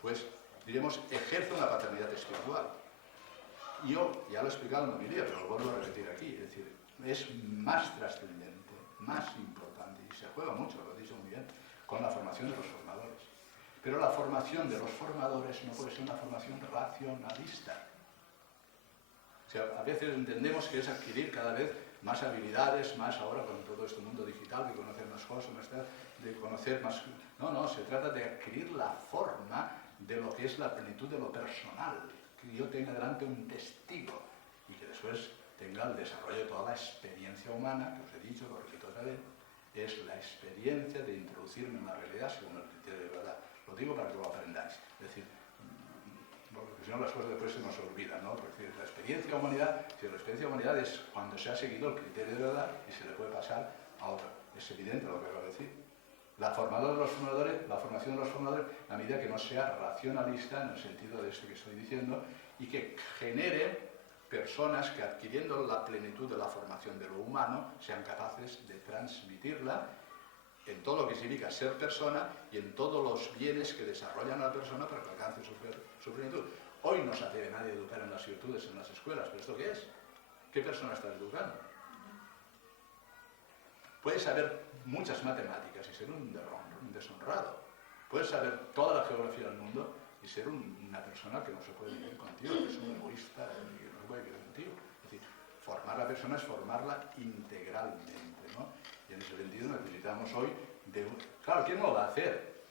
Pues, diríamos, ejerce una paternidad espiritual. Yo ya lo he explicado en la homilía, pero lo vuelvo a repetir aquí, es decir, es más trascendente, más importante, y se juega mucho, lo he dicho muy bien, con la formación de los formadores. Pero la formación de los formadores no puede ser una formación racionalista. O sea, a veces entendemos que es adquirir cada vez más habilidades, más ahora con todo este mundo digital, de conocer más cosas, de conocer más... No, se trata de adquirir la forma de lo que es la plenitud de lo personal, que yo tenga delante un testigo y que después tenga el desarrollo de toda la experiencia humana, que os he dicho, lo repito otra vez, es la experiencia de introducirme en la realidad según el criterio de verdad. Lo digo para que lo aprendáis. Es decir, porque si no las cosas después se nos olvidan, ¿no? Porque la experiencia de humanidad es cuando se ha seguido el criterio de verdad y se le puede pasar a otro. Es evidente lo que acabo de decir. La formación de los formadores, a medida que no sea racionalista en el sentido de esto que estoy diciendo, y que genere personas que, adquiriendo la plenitud de la formación de lo humano, sean capaces de transmitirla en todo lo que significa ser persona y en todos los bienes que desarrollan a la persona para que alcance su plenitud. Hoy no se atreve nadie a educar en las virtudes en las escuelas, ¿pero esto qué es? ¿Qué persona estás educando? Puedes saber muchas matemáticas y ser un deshonrado. Puedes saber toda la geografía del mundo y ser una persona que no se puede vivir contigo, que es un egoísta y que no se puede vivir contigo. Es decir, formar a la persona es formarla integralmente, ¿no? Y en ese sentido necesitamos hoy Claro, ¿quién lo va a hacer?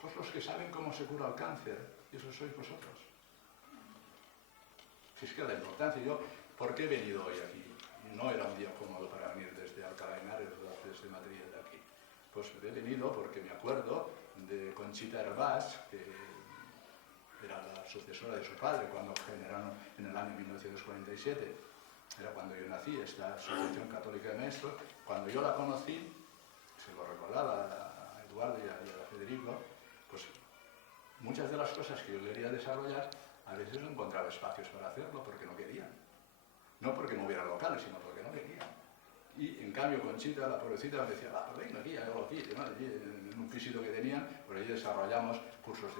Pues los que saben cómo se cura el cáncer, y eso sois vosotros. Si es que la importancia, ¿por qué he venido hoy aquí? No era un día cómodo para venir desde Alcalá de Henares, desde Madrid, de aquí. Pues he venido porque me acuerdo de Conchita Hervás, que era la sucesora de su padre cuando generaron en el año 1947. Era cuando yo nací, esta Asociación Católica de Maestros. Cuando yo la conocí, se lo recordaba a Eduardo y a Federico, pues muchas de las cosas que yo quería desarrollar, a veces no encontraba espacios para hacerlo porque no querían. No porque no hubiera locales, sino porque no querían. Y en cambio Conchita, la pobrecita, me decía, pues venga aquí, hágalo aquí, en un pisito que tenían, por ahí desarrollamos cursos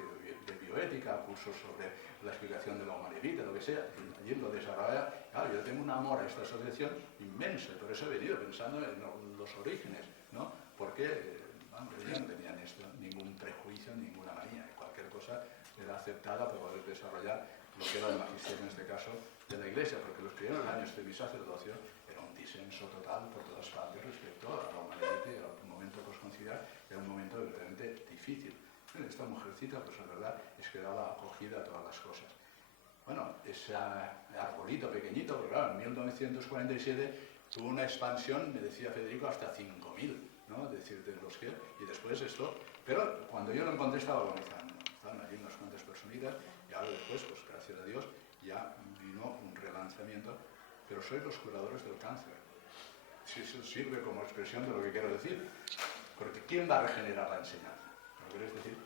de bioética, cursos sobre la explicación de la humanidad, lo que sea, allí lo desarrolla. Claro, yo tengo un amor a esta asociación inmenso, por eso he venido pensando en los orígenes, ¿no? Porque ellos no tenían ningún prejuicio, ninguna manía, cualquier cosa era aceptada para poder desarrollar lo que era el magisterio, en este caso, de la Iglesia, porque los primeros años de mi sacerdocio era un disenso total por todas partes respecto a la humanidad y al momento posconciliar, era un momento verdaderamente difícil. Esta mujercita, pues la verdad, es que daba acogida a todas las cosas. Bueno, ese arbolito pequeñito, porque claro, en 1947 tuvo una expansión, me decía Federico, hasta 5.000, ¿no? Es decir, de los que... Y después esto... Pero cuando yo lo encontré estaba agonizando. Estaban allí unas cuantas personitas y ahora después, pues gracias a Dios, ya vino un relanzamiento. Pero sois los curadores del cáncer. Si eso sirve como expresión de lo que quiero decir. Porque ¿quién va a regenerar la enseñanza? ¿Lo queréis decir?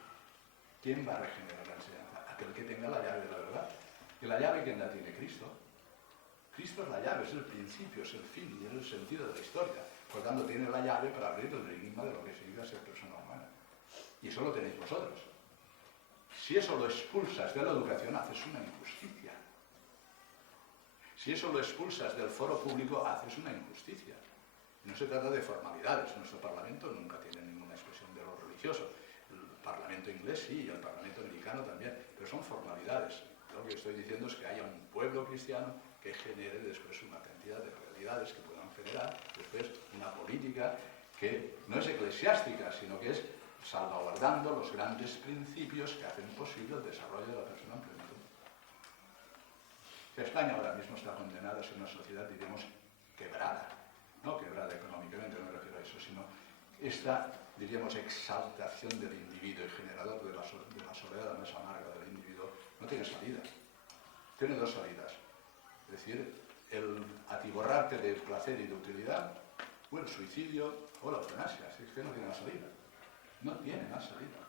¿Quién va a regenerar la enseñanza? Aquel que tenga la llave de la verdad. ¿Y la llave quién la tiene? Cristo. Cristo es la llave, es el principio, es el fin y es el sentido de la historia. Por tanto, tiene la llave para abrir el enigma de lo que significa ser persona humana. Y eso lo tenéis vosotros. Si eso lo expulsas de la educación, haces una injusticia. Si eso lo expulsas del foro público, haces una injusticia. No se trata de formalidades. Nuestro Parlamento nunca tiene ninguna expresión de lo religioso. El Parlamento inglés sí, y el Parlamento americano también, pero son formalidades. Lo que estoy diciendo es que haya un pueblo cristiano que genere después una cantidad de realidades que puedan generar después una política que no es eclesiástica, sino que es salvaguardando los grandes principios que hacen posible el desarrollo de la persona en plenitud. España ahora mismo está condenada a ser una sociedad, diríamos, quebrada. No quebrada económicamente, no me refiero a eso, sino esta, diríamos, exaltación del individuo y generador de la soledad más amarga del individuo, no tiene salida. Tiene dos salidas. Es decir, el atiborrarte de placer y de utilidad, o el suicidio, o la eutanasia. Así es que no tiene más salida. No tiene más salida.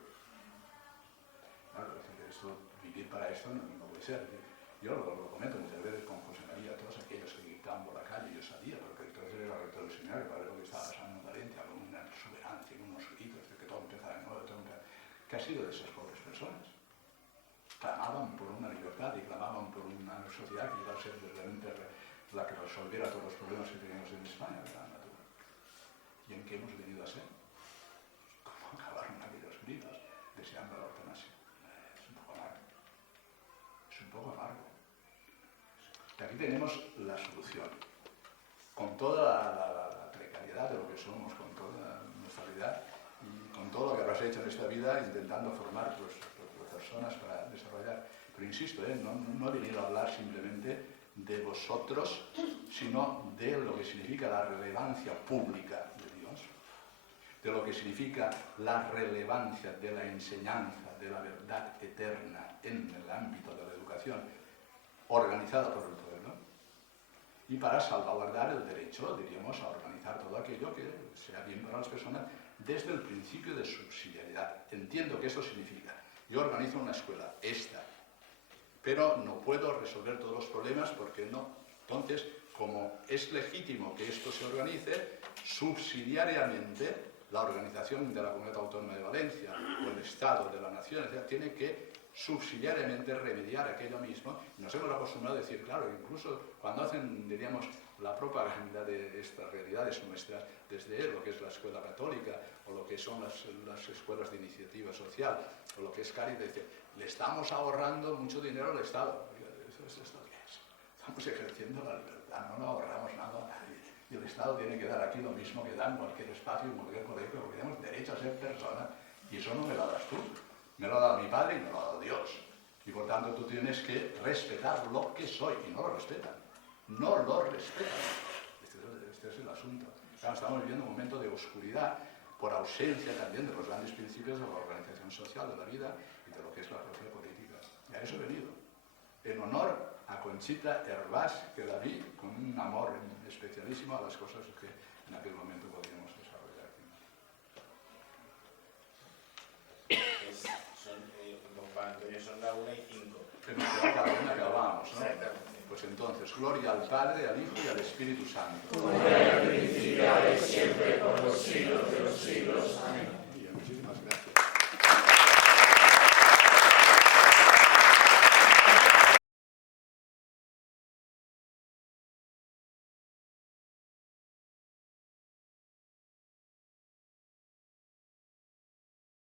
Claro, es decir, vivir para esto no puede ser. Yo lo comento muchas veces con José María, todos aquellos que gritaban por la calle, yo sabía, porque entonces era rector del seminario, para ver lo que estaba pasando en Valencia, con una exuberancia, con unos gritos de que todo empezara de nuevo, ¿qué ha sido de esas pobres personas? Clamaban por una libertad y clamaban por una sociedad que iba a ser realmente la que resolviera todos los problemas que teníamos en España, de la natura. ¿Y en qué hemos venido a ser? ¿Cómo acabaron aquellos gritos deseando la eutanasia? Es un poco amargo. Es un poco amargo. Y aquí tenemos la solución. Con toda la precariedad de lo que somos, con toda nuestra vida y con todo lo que habrás hecho en esta vida, intentando formar pues, personas para desarrollar. Pero insisto, no he venido a hablar simplemente de vosotros, sino de lo que significa la relevancia pública de Dios, de lo que significa la relevancia de la enseñanza de la verdad eterna en el ámbito de la educación organizada por el pueblo, y para salvaguardar el derecho, diríamos, a organizar todo aquello que sea bien para las personas desde el principio de subsidiariedad. Entiendo que eso significa, yo organizo una escuela, esta, pero no puedo resolver todos los problemas porque no. Entonces, como es legítimo que esto se organice, subsidiariamente la organización de la Comunidad Autónoma de Valencia o el Estado de la Nación, etc., tiene que subsidiariamente remediar aquello mismo. Y nos hemos acostumbrado a decir, claro, incluso cuando hacen, diríamos, la propaganda de estas realidades nuestras, desde lo que es la escuela católica, o lo que son las escuelas de iniciativa social, o lo que es Cáritas, dice, le estamos ahorrando mucho dinero al Estado. ¿Esto qué es? Estamos ejerciendo la libertad, no ahorramos nada a nadie. Y el Estado tiene que dar aquí lo mismo que da en cualquier espacio, en cualquier colegio, porque tenemos derecho a ser persona, y eso no me lo das tú. Me lo ha dado mi padre y me lo ha dado Dios. Y por tanto tú tienes que respetar lo que soy. Y no lo respetan. No lo respetan. Este es el asunto. Claro, estamos viviendo un momento de oscuridad por ausencia también de los grandes principios de la organización social de la vida y de lo que es la propia política. Y a eso he venido. En honor a Conchita Hervás, que la vi con un amor especialísimo a las cosas que en aquel momento podíamos desarrollar. Son las 1:05. Pero cada una que hablábamos, ¿no? Exactamente. Pues entonces, gloria al Padre, al Hijo y al Espíritu Santo. Como era al principio, ahora y siempre, por los siglos de los siglos. Amén.